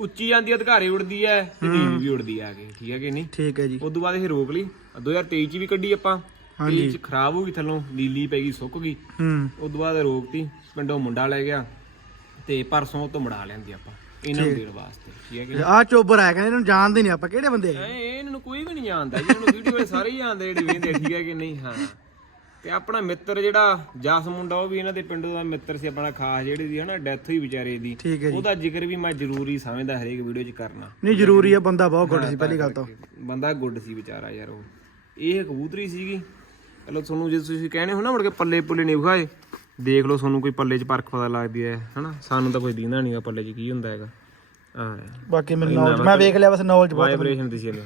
ਉੱਚੀ ਜਾਂਦੀ ਆ ਅਧਿਕਾਰੇ ਉੜਦੀ ਐ ਤੇ ਨੀਵੀਂ ਵੀ ਉੜਦੀ ਆ ਕੇ ਠੀਕ ਹੈ ਕਿ ਨਹੀਂ? ਠੀਕ ਹੈ ਜੀ। ਉਸ ਤੋਂ ਬਾਅਦ ਇਹ ਰੋਕ ਲਈ। 2023 ਚ ਵੀ ਕੱਢੀ ਆਪਾਂ। 23 ਚ ਖਰਾਬ ਹੋ ਗਈ ਥੱਲੋਂ ਨੀਲੀ ਪੈ ਗਈ ਸੁੱਕ ਗਈ। ਹੂੰ। ਉਸ ਤੋਂ ਬਾਅਦ ਰੋਕਤੀ। ਪਿੰਡੋਂ ਮੁੰਡਾ ਲੈ ਗਿਆ ਤੇ ਪਰਸੋਂ ਤੋਂ ਮੜਾ ਲੈਂਦੀ ਆਪਾਂ ਇਹਨਾਂ ਨੂੰ ਦੇਣ ਵਾਸਤੇ ਠੀਕ ਹੈ ਕਿ ਆ ਚੋਬਰ ਆਇਆ ਕਹਿੰਦੇ ਇਹਨੂੰ ਜਾਣਦੇ ਨਹੀਂ ਆਪਾਂ ਕਿਹੜੇ ਬੰਦੇ ਇਹ? ਇਹਨਾਂ ਨੂੰ ਕੋਈ ਵੀ ਨਹੀਂ ਜਾਣਦਾ ਜੀ ਇਹਨੂੰ ਵੀਡੀਓ ਵਾਲੇ ਸਾਰੇ ਹੀ ਜਾਣਦੇ ਜਿਹੜੇ ਵੇਖਦੇ ਠੀਕ ਹੈ ਕਿ ਨਹੀਂ? ਹਾਂ। ਤੇ ਆਪਣਾ ਮਿੱਤਰ ਜਿਹੜਾ ਜਸ ਮੁੰਡਾ ਉਹ ਵੀ ਇਹਨਾਂ ਦੇ ਪਿੰਡੋਂ ਦਾ ਮਿੱਤਰ ਸੀ ਆਪਣਾ ਖਾਸ ਜਿਹੜੀ ਦੀ ਹਨਾ ਡੈਥ ਹੋਈ ਵਿਚਾਰੇ ਦੀ। ਠੀਕ ਹੈ ਜੀ। ਉਹਦਾ ਜ਼ਿਕਰ ਵੀ ਮੈਂ ਜ਼ਰੂਰੀ ਸਮਝਦਾ ਹਰੇਕ ਵੀਡੀਓ 'ਚ ਕਰਨਾ। ਨਹੀਂ ਜ਼ਰੂਰੀ ਆ ਬੰਦਾ ਬਹੁਤ ਗੁੱਡ ਸੀ ਪਹਿਲੀ ਗੱਲ ਤਾਂ ਬੰਦਾ ਗੁੱਡ ਸੀ ਵਿਚਾਰਾ ਯਾਰ ਉਹ। ਇਹ ਕਬੂਤਰੀ ਸੀਗੀ। ਚਲੋ ਤੁਹਾਨੂੰ ਜੇ ਤੁਸੀਂ ਕਹਿੰਦੇ ਹੋ ਨਾ ਮੁੜ ਕੇ ਪੱਲੇ ਪੁੱਲੇ ਨਹੀਂ ਵਿਖਾਏ ਦੇਖ ਲਓ ਤੁਹਾਨੂੰ ਕੋਈ ਪੱਲੇ 'ਚ ਪਰਖ ਪਤਾ ਲੱਗਦੀ ਹੈ ਹਨਾ? ਸਾਨੂੰ ਤਾਂ ਕੋਈ ਦੀਂਦਾ ਨਹੀਂਗਾ ਪੱਲੇ 'ਚ ਕੀ ਹੁੰਦਾ ਹੈਗਾ। ਬਾਕੀ ਮੈਨੂੰ knowledge- ਮੈਂ ਵੇਖ ਲਿਆ ਬਸ ਨੌਲੇਜ ਬਹੁਤ ਵਾਈਬ੍ਰੇਸ਼ਨ ਦੀ ਸੀ ਇਹਨੇ।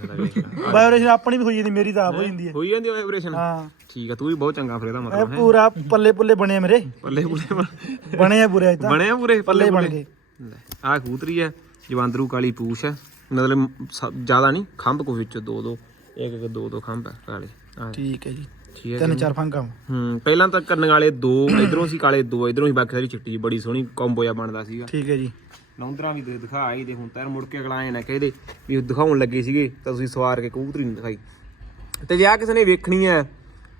ਵਾਇਬ੍ਰੇਸ਼ਨ ਆਪਣੀ ਵੀ ਹੋਈ ਜਾਂਦੀ ਮੇਰੀ ਤਾਂ ਆਪ ਹੋ ਜਾਂਦੀ ਹੈ। ਹੋਈ ਜਾਂਦੀ ਵਾਈਬ੍ਰੇਸ਼ਨ ਹਾਂ। ਠੀਕ ਆ ਤੂੰ ਵੀ ਬਹੁਤ ਚੰਗਾ ਫਿਰ ਇਹਦਾ ਮਤਲਬ ਹੈ? ਪੂਰਾ ਪੱਲੇ ਪੁੱਲੇ ਬਣੇ ਆ ਮੇਰੇ। ਪੱਲੇ ਪੁੱਲੇ ਬਣ- ਆ ਪੂਰੇ ਤਾਂ। ਬਣੇ ਆ ਪੂਰੇ ਪੱਲੇ ਬਣ ਗਏ। ਆ ਕਬੂਤਰੀ ਹੈ ਜਵਾਂਦਰੂ ਕਾਲੀ ਪੂਛ ਹੈ ਮਤਲਬ ਜ਼ਿਆਦਾ ਨਹੀਂ ਖੰਭ ਕੋ ਵਿੱਚ ਦੋ ਦੋ ਇੱਕ ਇੱਕ ਦੋ ਦੋ ਖੰਭ ਹੈ ਕਾਲੇ। ਠੀਕ ਹੈ ਜੀ। ਹੈ ਤਿੰਨ ਚਾਰ ਫੰਕਾ। ਹੂੰ ਪਹਿਲਾਂ ਤਾਂ ਕੰਨ ਵਾਲੇ ਦੋ ਇਧਰੋਂ ਸੀ ਕਾਲੇ ਦੋ ਇਧਰੋਂ ਸੀ ਬਾਕੀ ਸਾਰੀ ਚਿੱਟੀ ਬੜੀ ਸੋਹਣੀ ਕੰਬੋ ਜਿਹਾ ਬਣਦਾ ਸੀਗਾ। ਠੀਕ ਹੈ ਜੀ। ਲੌਂਦਰਾ ਵੀ ਦੇ ਦਿਖਾ ਆਈ ਦੇ ਹੁਣ ਤਾਂ ਮੁੜ ਕੇ ਅਗਲਾ ਐ ਨਾ ਕਹਦੇ ਵੀ ਉਹ ਦਿਖਾਉਣ ਲੱਗੇ ਸੀਗੇ ਤਾਂ ਤੁਸੀਂ ਸਵਾਰ ਕੇ ਕਬੂਤਰੀ ਨਹੀਂ ਦਿਖਾਈ। ਤੇ ਜੇ ਆ ਕਿਸੇ ਨੇ ਵੇਖਣੀ ਹੈ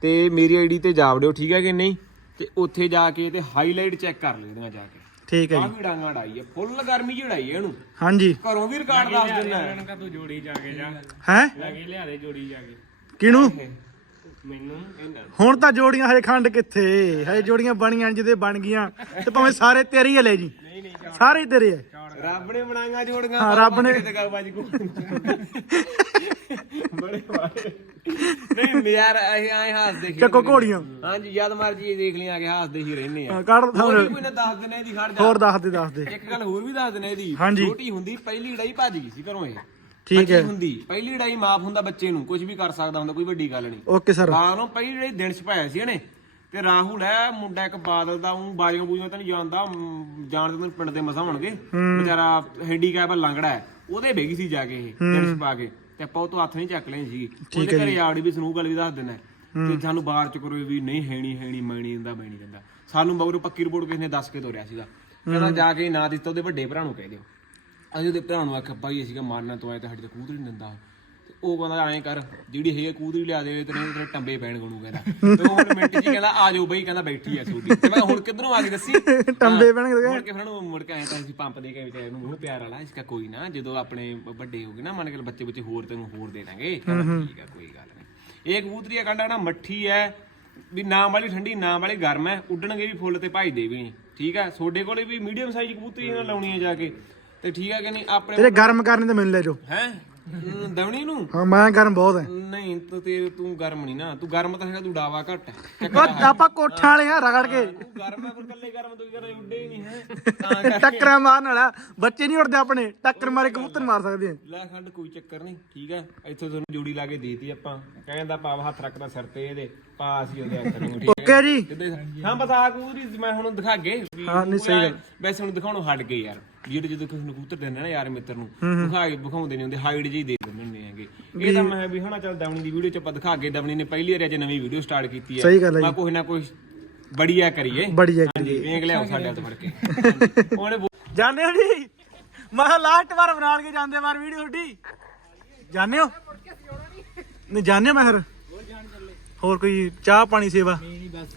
ਤੇ ਮੇਰੀ ਆਈਡੀ ਤੇ ਜਾ ਵੜਿਓ ਠੀਕ ਹੈ ਕਿ ਨਹੀਂ? ਤੇ ਉੱਥੇ ਜਾ ਕੇ ਤੇ ਹਾਈਲਾਈਟ ਚੈੱਕ ਕਰ ਲੈਣਾ ਜਾ ਕੇ। ਠੀਕ ਹੈ ਆ ਜੀ। ਵੀ ਡਾਂਗਾ ਡਾਈ ਹੈ ਫੁੱਲ ਗਰਮੀ ਚੜਾਈ ਹੈ ਇਹਨੂੰ। ਹਾਂਜੀ। ਘਰੋਂ ਵੀ ਰਿਕਾਰਡ ਦੱਸ ਦਿੰਦਾ ਹੈ। ਹੈ? ਲੱਗੇ ਲਿਆ ਦੇ ਜੋੜੀ ਜਾ ਕੇ। ਕਿਹਨੂੰ? ਮੈਨੂੰ ਹੁਣ ਤਾਂ ਜੋੜੀਆਂ ਹਜੇ ਖੰਡ ਕਿੱਥੇ? ਹਜੇ ਜੋੜੀਆਂ ਬਣੀਆਂ ਜਿਹਦੇ ਬਣ ਗਈਆਂ। ਤੇ ਭਾਵੇਂ ਸਾਰੇ ਤੇਰੇ ਹੀ ਆ ਲੈ ਜੀ। ਸਾਰੇ ਤੇਰੇ ਆ। ਰੱਬ ਨੇ ਬਣਾਈਆਂ ਜੋੜੀਆਂ। ਹਾਂ, ਰੱਬ ਨੇ- ਤੇ ਗੱਲ ਬਾਜੀ ਕੋ ਬੜੇ ਵਾਰੇ ਨਹੀਂ ਯਾਰ ਅਸੀਂ ਆਏ ਹੱਸਦੇ ਖੇਡਦੇ ਚੱਕੋ ਘੋੜੀਆਂ। ਹਾਂਜੀ ਜਦ ਮਰਜ਼ੀ ਦੇਖ ਲਈ ਆ ਕੇ ਹੱਸਦੇ ਹੀ ਰਹਿੰਦੇ ਆ। ਹਾਂ, ਕੱਢ ਹੋਰ ਵੀ ਕੋਈ ਨਾ ਦੱਸ ਦਿੰਦੇ ਇਹਦੀ ਖੜ ਜਾ। ਹੋਰ ਦੱਸ ਦੇ ਦੱਸ ਦੇ। ਇੱਕ ਗੱਲ ਹੋਰ ਵੀ ਦੱਸ ਇਹਦੀ। ਹਾਂਜੀ। ਛੋਟੀ ਹੁੰਦੀ ਪਹਿਲੀ ਲੜਾਈ ਭੱਜ ਗਈ ਸੀ ਘਰੋਂ ਇਹ। ਠੀਕ ਬੱਚੀ ਹੈ। ਹੁੰਦੀ ਪਹਿਲੀ ਲੜਾਈ ਮਾਫ ਹੁੰਦਾ ਬੱਚੇ ਨੂੰ ਕੁਝ ਵੀ ਕਰ ਸਕਦਾ ਹੁੰਦਾ ਕੋਈ ਵੱਡੀ ਗੱਲ ਨਹੀਂ। Okay sir. ਰਾਹ ਨੂੰ ਪਹਿਲੀ ਲੜਾਈ ਦਿਨ ਚ ਪਾਇਆ ਸੀ ਇਹਨੇ। ਤੇ ਰਾਹੁਲ ਹੈ ਮੁੰਡਾ ਇੱਕ ਬਾਦਲ ਦਾ ਉਹ ਬਾਜੀਆਂ ਬੂਜੀਆਂ ਤਾਂ ਨਹੀਂ ਜਾਣਦਾ ਮ, ਜਾਣਦੇ ਤਾਂ ਪਿੰਡ ਦੇ ਮਸਾਂ ਹੋਣਗੇ। ਵਿਚਾਰਾ ਹੈਂਡੀਕੈਪ ਲੰਗੜਾ ਹੈ ਉਹਦੇ ਬੇਗੀ ਸੀ ਜਾ ਕੇ ਇਹ ਚ ਪਾ ਕੇ ਤੇ ਆਪਾਂ ਉਹ ਤੋਂ ਹੱਥ ਨਹੀਂ ਚੱਕ ਲੈਣ ਸੀ। ਉਹਦੇ ਘਰੇ ਆੜੀ ਵੀ ਸਨੂਕ ਵਾਲੀ ਵੀ ਦੱਸ ਦਿੰਦਾ ਤੇ ਸਾਨੂੰ ਬਾਹਰ ਚ ਕਰੋ ਵੀ ਨਹੀਂ ਹੈਣੀ ਹੈਣੀ ਮੈਣੀ ਦਿੰਦਾ ਮੈਣੀ ਦਿੰਦਾ। ਸਾਨੂੰ ਮਗਰੋਂ ਪੱਕੀ ਰਿਪੋਰਟ ਕਿਸੇ ਨੇ ਦੱਸ ਕੇ ਤੋਰਿਆ ਸੀਗਾ। ਕਹਿੰਦਾ ਜਾ ਕੇ ਨਾ ਦਿੱਤਾ ਉਹਦੇ ਵੱਡੇ ਭਰਾ ਨੂੰ ਕਹਿ ਦਿਓ। ਅਸੀਂ ਉਹਦੇ ਭਰਾ ਨੂੰ ਆਖਿਆ ਭਾਈ ਅਸੀਂ ਕਿ ਮਾਰਨਾ ਤੋਂ ਆਏ ਤੇ ਸਾਡੀ ਤਾਂ ਕੂਦਰੀ ਨਹੀਂ ਦਿੰਦਾ। ਤੇ ਉਹ ਕਹਿੰਦਾ ਐਂ ਕਰ ਜਿਹੜੀ ਹੈਗੀ ਆ ਕੂਦਰੀ ਲਿਆ ਦੇ ਤੇ ਨਹੀਂ ਤੇਰੇ ਟੰਬੇ ਪੈਣ ਗਣੂ ਕਹਿੰਦਾ। ਤੇ ਉਹ ਹੁਣ ਮਿੰਟ ਹੀ ਕਹਿੰਦਾ ਆ ਜਾਓ ਬਈ ਕਹਿੰਦਾ ਬੈਠੀ ਆ ਸੂਦੀ ਤੇ ਮੈਂ ਹੁਣ ਕਿੱਧਰੋਂ ਆ ਗਈ ਦੱਸੀ? ਟੰਬੇ ਪੈਣਗੇ ਮੁੜ ਕੇ ਫਿਰ ਉਹਨੂੰ ਮੁੜ ਕੇ ਆਏ ਤਾਂ ਅਸੀਂ ਪੰਪ ਦੇ ਕੇ ਵਿਚਾਰੇ ਨੂੰ ਮੂੰਹ ਪਿਆਰ ਵਾਲਾ ਇਸਕਾ ਕੋਈ ਨਾ ਜਦੋਂ ਆਪਣੇ ਵੱਡੇ ਹੋ ਗਏ ਨਾ ਮੰਨ ਕੇ ਬੱਚੇ ਬੱਚੇ ਹੋਰ ਤੈਨੂੰ ਹੋਰ ਦੇ ਦਾਂਗੇ। ਕਹਿੰਦਾ ਠੀਕ ਆ ਕੋਈ ਗੱਲ ਨਹੀਂ। ਇਹ ਕਬੂਤਰੀ ਆ ਕੰਡਾ ਨਾ ਮੱਠੀ ਐ ਵੀ ਨਾ ਵਾਲੀ ਠੰਡੀ ਨਾ ਵਾਲੀ ਗਰਮ ਐ ਉੱਡਣਗੇ ਵੀ ਫੁੱਲ ਤੇ ਭਜਦੇ ਵੀ ਨਹੀਂ। ਠੀਕ ਆ ਤੁਹਾਡੇ ਕੋਲੇ ਵੀ ਮੀਡੀਅਮ ਸਾਈਜ਼ ਕਬੂਤਰੀ ਲਾਉਣੀ ਹੈ ਜਾ ਕੇ। ਤੇ ਠੀਕ ਆ ਕਿ ਨਹੀਂ ਆਪਣੇ ਤੇਰੇ ਗਰਮ ਕਰਨੇ ਤੇ ਮੈਨੂੰ ਲੈ ਜਾਓ। ਹੈ? ਦਵਣੀ ਨੂੰ? ਹਾਂ ਮੈਂ ਗਰਮ ਬਹੁਤ ਹੈ ਨਹੀਂ ਤੂੰ ਤੇ ਤੂੰ ਗਰਮ ਨਹੀਂ ਨਾ ਤੂੰ ਗਰਮ ਤਾਂ ਹੈਗਾ ਤੂੰ ਡਾਵਾ ਘੱਟ ਹੈ ਉਹ ਆਪਾਂ ਕੋਠਾਂ ਵਾਲੇ ਆ ਰਗੜ ਕੇ। ਤੂੰ ਗਰਮ ਹੈ ਪਰ ਕੱਲੇ ਗਰਮ ਤੂੰ ਕਰ ਉੱਡੇ ਹੀ ਨਹੀਂ ਹੈ। ਤਾਂ ਕਰਕੇ। ਟੱਕਰਾਂ ਮਾਰਨ ਵਾਲਾ ਬੱਚੇ ਨਹੀਂ ਉੜਦੇ ਆਪਣੇ ਟੱਕਰ ਮਾਰੇ ਕਬੂਤਰ ਮਾਰ ਸਕਦੇ ਆ ਲੈ ਖੰਡ ਕੋਈ ਚੱਕਰ ਨਹੀਂ ਠੀਕ ਹੈ ਇੱਥੋਂ ਤੁਹਾਨੂੰ ਜੋੜੀ ਲਾ ਕੇ ਦੇਤੀ ਆਪਾਂ। ਕਹਿੰਦਾ ਪਾਵ ਹੱਥ ਰੱਖਦਾ ਸਿਰ ਤੇ ਇਹਦੇ। ਪਾ ਅਸੀਂ ਉਹਦੇ ਹੱਥ ਨੂੰ ਠੀਕ ਓਕੇ ਜੀ। ਜਿੱਦਾਂ ਹਾਂ ਬਤਾ ਕਬੂਤਰੀ ਮੈਂ ਹੁਣ ਦਿਖਾ ਗਏ ਹਾਂ, ਨਹੀਂ, ਸਹੀ ਗੱਲ। ਵੈਸੇ ਹੁਣ ਦਿਖਾਉਣੋਂ ਹਟ ਗਏ ਯਾਰ। ਜਿਹੜੇ ਜਦੋਂ ਕਿਸੇ ਨੂੰ ਕਬੂਤਰ ਦਿੰਦੇ ਨਾ ਯਾਰ ਮਿੱਤਰ ਨੂੰ ਦਿਖਾ ਕੇ ਵਿਖਾਉਂਦੇ ਨਹੀਂ ਹੁੰਦੇ ਹਾਈਡ ਜੀ ਦੇ ਦਿੰਦੇ ਹੁੰਦੇ ਹੈਗੇ। ਇਹ ਤਾਂ ਮੈਂ ਵੀ ਹਨਾ ਚੱਲ ਦਵਣੀ ਦੀ ਵੀਡੀਓ ਚ ਆਪਾਂ ਦਿਖਾ ਕੇ ਦਵਣੀ ਨੇ ਪਹਿਲੀ ਵਾਰ ਅੱਜ ਨਵੀਂ ਵੀਡੀਓ ਸਟਾਰਟ ਕੀਤੀ ਹੈ। ਸਹੀ ਗੱਲ ਹੈ ਮੈਂ ਕੋਈ ਨਾ ਕੋਈ ਬੜੀਆ ਕਰੀਏ। ਬੜੀ ਹੈ ਹਾਂਜੀ ਵੇਖ ਲਿਆਓ ਸਾਡੇ ਹੱਥ ਫੜ ਕੇ। ਹਾਂਜੀ। ਉਹਨੇ ਬੋ- ਜਾਣੇ ਹੋ ਜੀ? ਮੈਂ ਲਾਸਟ ਵਾਰ ਬਣਾਉਣ ਕੇ ਜਾਂਦੇ ਵਾਰ ਵੀਡੀਓ ਤੁਹਾਡੀ। ਜਾਣੇ ਹੋ? ਨਹੀਂ ਜਾਣੇ ਮੈਂ ਫਿਰ। ਹੋਰ ਕੋਈ ਚਾਹ ਪਾਣੀ ਸੇਵਾ?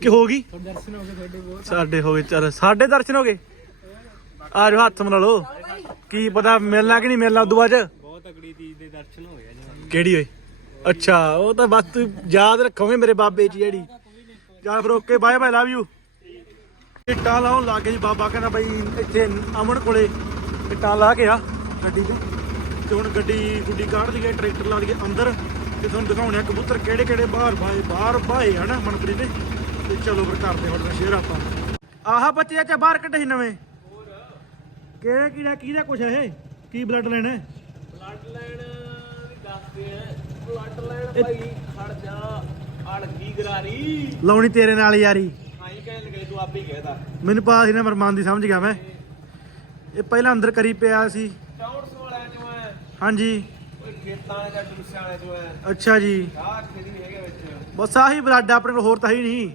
ਕਿ ਹੋ ਗਈ ਦਰਸ਼ਨ ਹੋ ਗਏ ਸਾਡੇ ਬਹੁਤ। ਸਾਡੇ ਹੋ ਗਏ ਚਲ ਸਾਡੇ ਦਰਸ਼ਨ ਹੋ ਗਏ? ਆ ਜਾਓ ਹੱਥ ਮਿਲਾ ਲਓ। ਕੀ ਪਤਾ ਮਿਲਣਾ ਕਿ ਨਹੀਂ ਮਿਲਣਾ ਉਦੋਂ ਬਾਅਦ ਚ? ਬਹੁਤ ਤਕੜੀ ਚੀਜ਼ ਦੇ ਦਰਸ਼ਨ ਹੋਏ ਆ ਜੀ ਕਿਹੜੀ ਓਏ? ਅੱਛਾ ਉਹ ਤਾਂ ਬਸ ਤੂੰ ਯਾਦ ਰੱਖੋਗੇ ਮੇਰੇ ਬਾਬੇ ਚ ਜਿਹੜੀ। ਚੱਲ ਫਿਰ okay bye bye love you ਇੱਟਾਂ ਲਾਉਣ ਲੱਗ ਗਏ ਜੀ ਬਾਬਾ ਕਹਿੰਦਾ ਬਈ ਇੱਥੇ ਅਮਨ ਕੋਲੇ ਇੱਟਾਂ ਲਾ ਕੇ ਆ ਗੱਡੀ 'ਚ ਤੇ ਹੁਣ ਗੱਡੀ ਗੁੱਡੀ ਕਾਢ ਲਈਏ ਟਰੈਕਟਰ ਲਾ ਲਈਏ ਅੰਦਰ। ਤੇ ਤੁਹਾਨੂੰ ਦਿਖਾਉਣੇ ਆ ਕਬੂਤਰ ਕਿਹੜੇ ਕਿਹੜੇ ਬਾਹਰ ਬਾਏ ਬਾਹਰ ਬਾਏ ਹਨਾ ਮਨਪ੍ਰੀਤ ਦੇ ਤੇ ਚਲੋ ਫਿਰ ਕਰਦੇ ਹਾਂ ਤੁਹਾਡਾ ਸ਼ੇਅਰ ਆਪਾਂ। ਆਹ ਬੱਚੇ ਅੱਛਾ ਬਾਹਰ ਕੱਢੇ ਸੀ ਨਵੇਂ। ਕਿਹੜੇ ਕਿਹੜਾ ਕਿਹਦਾ ਕੁਛ ਹੈ ਇਹ? ਕੀ ਬਲੱਡ ਲੈਣਾ ਹੈ? ਬਲੱਡ ਲਾਈਨ ਦੱਸਦੇ ਆ। ਬਲੱਡ ਲਾਈਨ ਭਾਈ ਖੜ ਜਾ ਅੜਗੀ ਗਰਾਰੀ। ਲਾਉਣੀ ਤੇਰੇ ਨਾਲ ਯਾਰੀ। ਆਈ ਕਹਿਣ ਲੱਗੇ ਤੂੰ ਆਪੇ ਹੀ ਕਹਿਦਾ ਮੈਨੂੰ ਪਤਾ ਸੀ ਨਾ ਮਰਮਾਨ ਦੀ ਸਮਝ ਗਿਆ ਮੈਂ। ਇਹ ਪਹਿਲਾਂ ਅੰਦਰ ਕਰੀ ਪਿਆ ਸੀ। 400 ਵਾਲਿਆਂ ਚੋਂ ਹਾਂਜੀ। ਖੇਤਾਂ ਵਾਲੇ ਵਾਲੇ ਅੱਛਾ ਜੀ। ਆਹ ਹੈਗੇ ਵਿੱਚ। ਬਸ ਆਹੀ ਬਲੱਡ ਆਪਣੇ ਕੋਲ ਹੋਰ ਤਾਂ ਹੀ ਨਹੀਂ।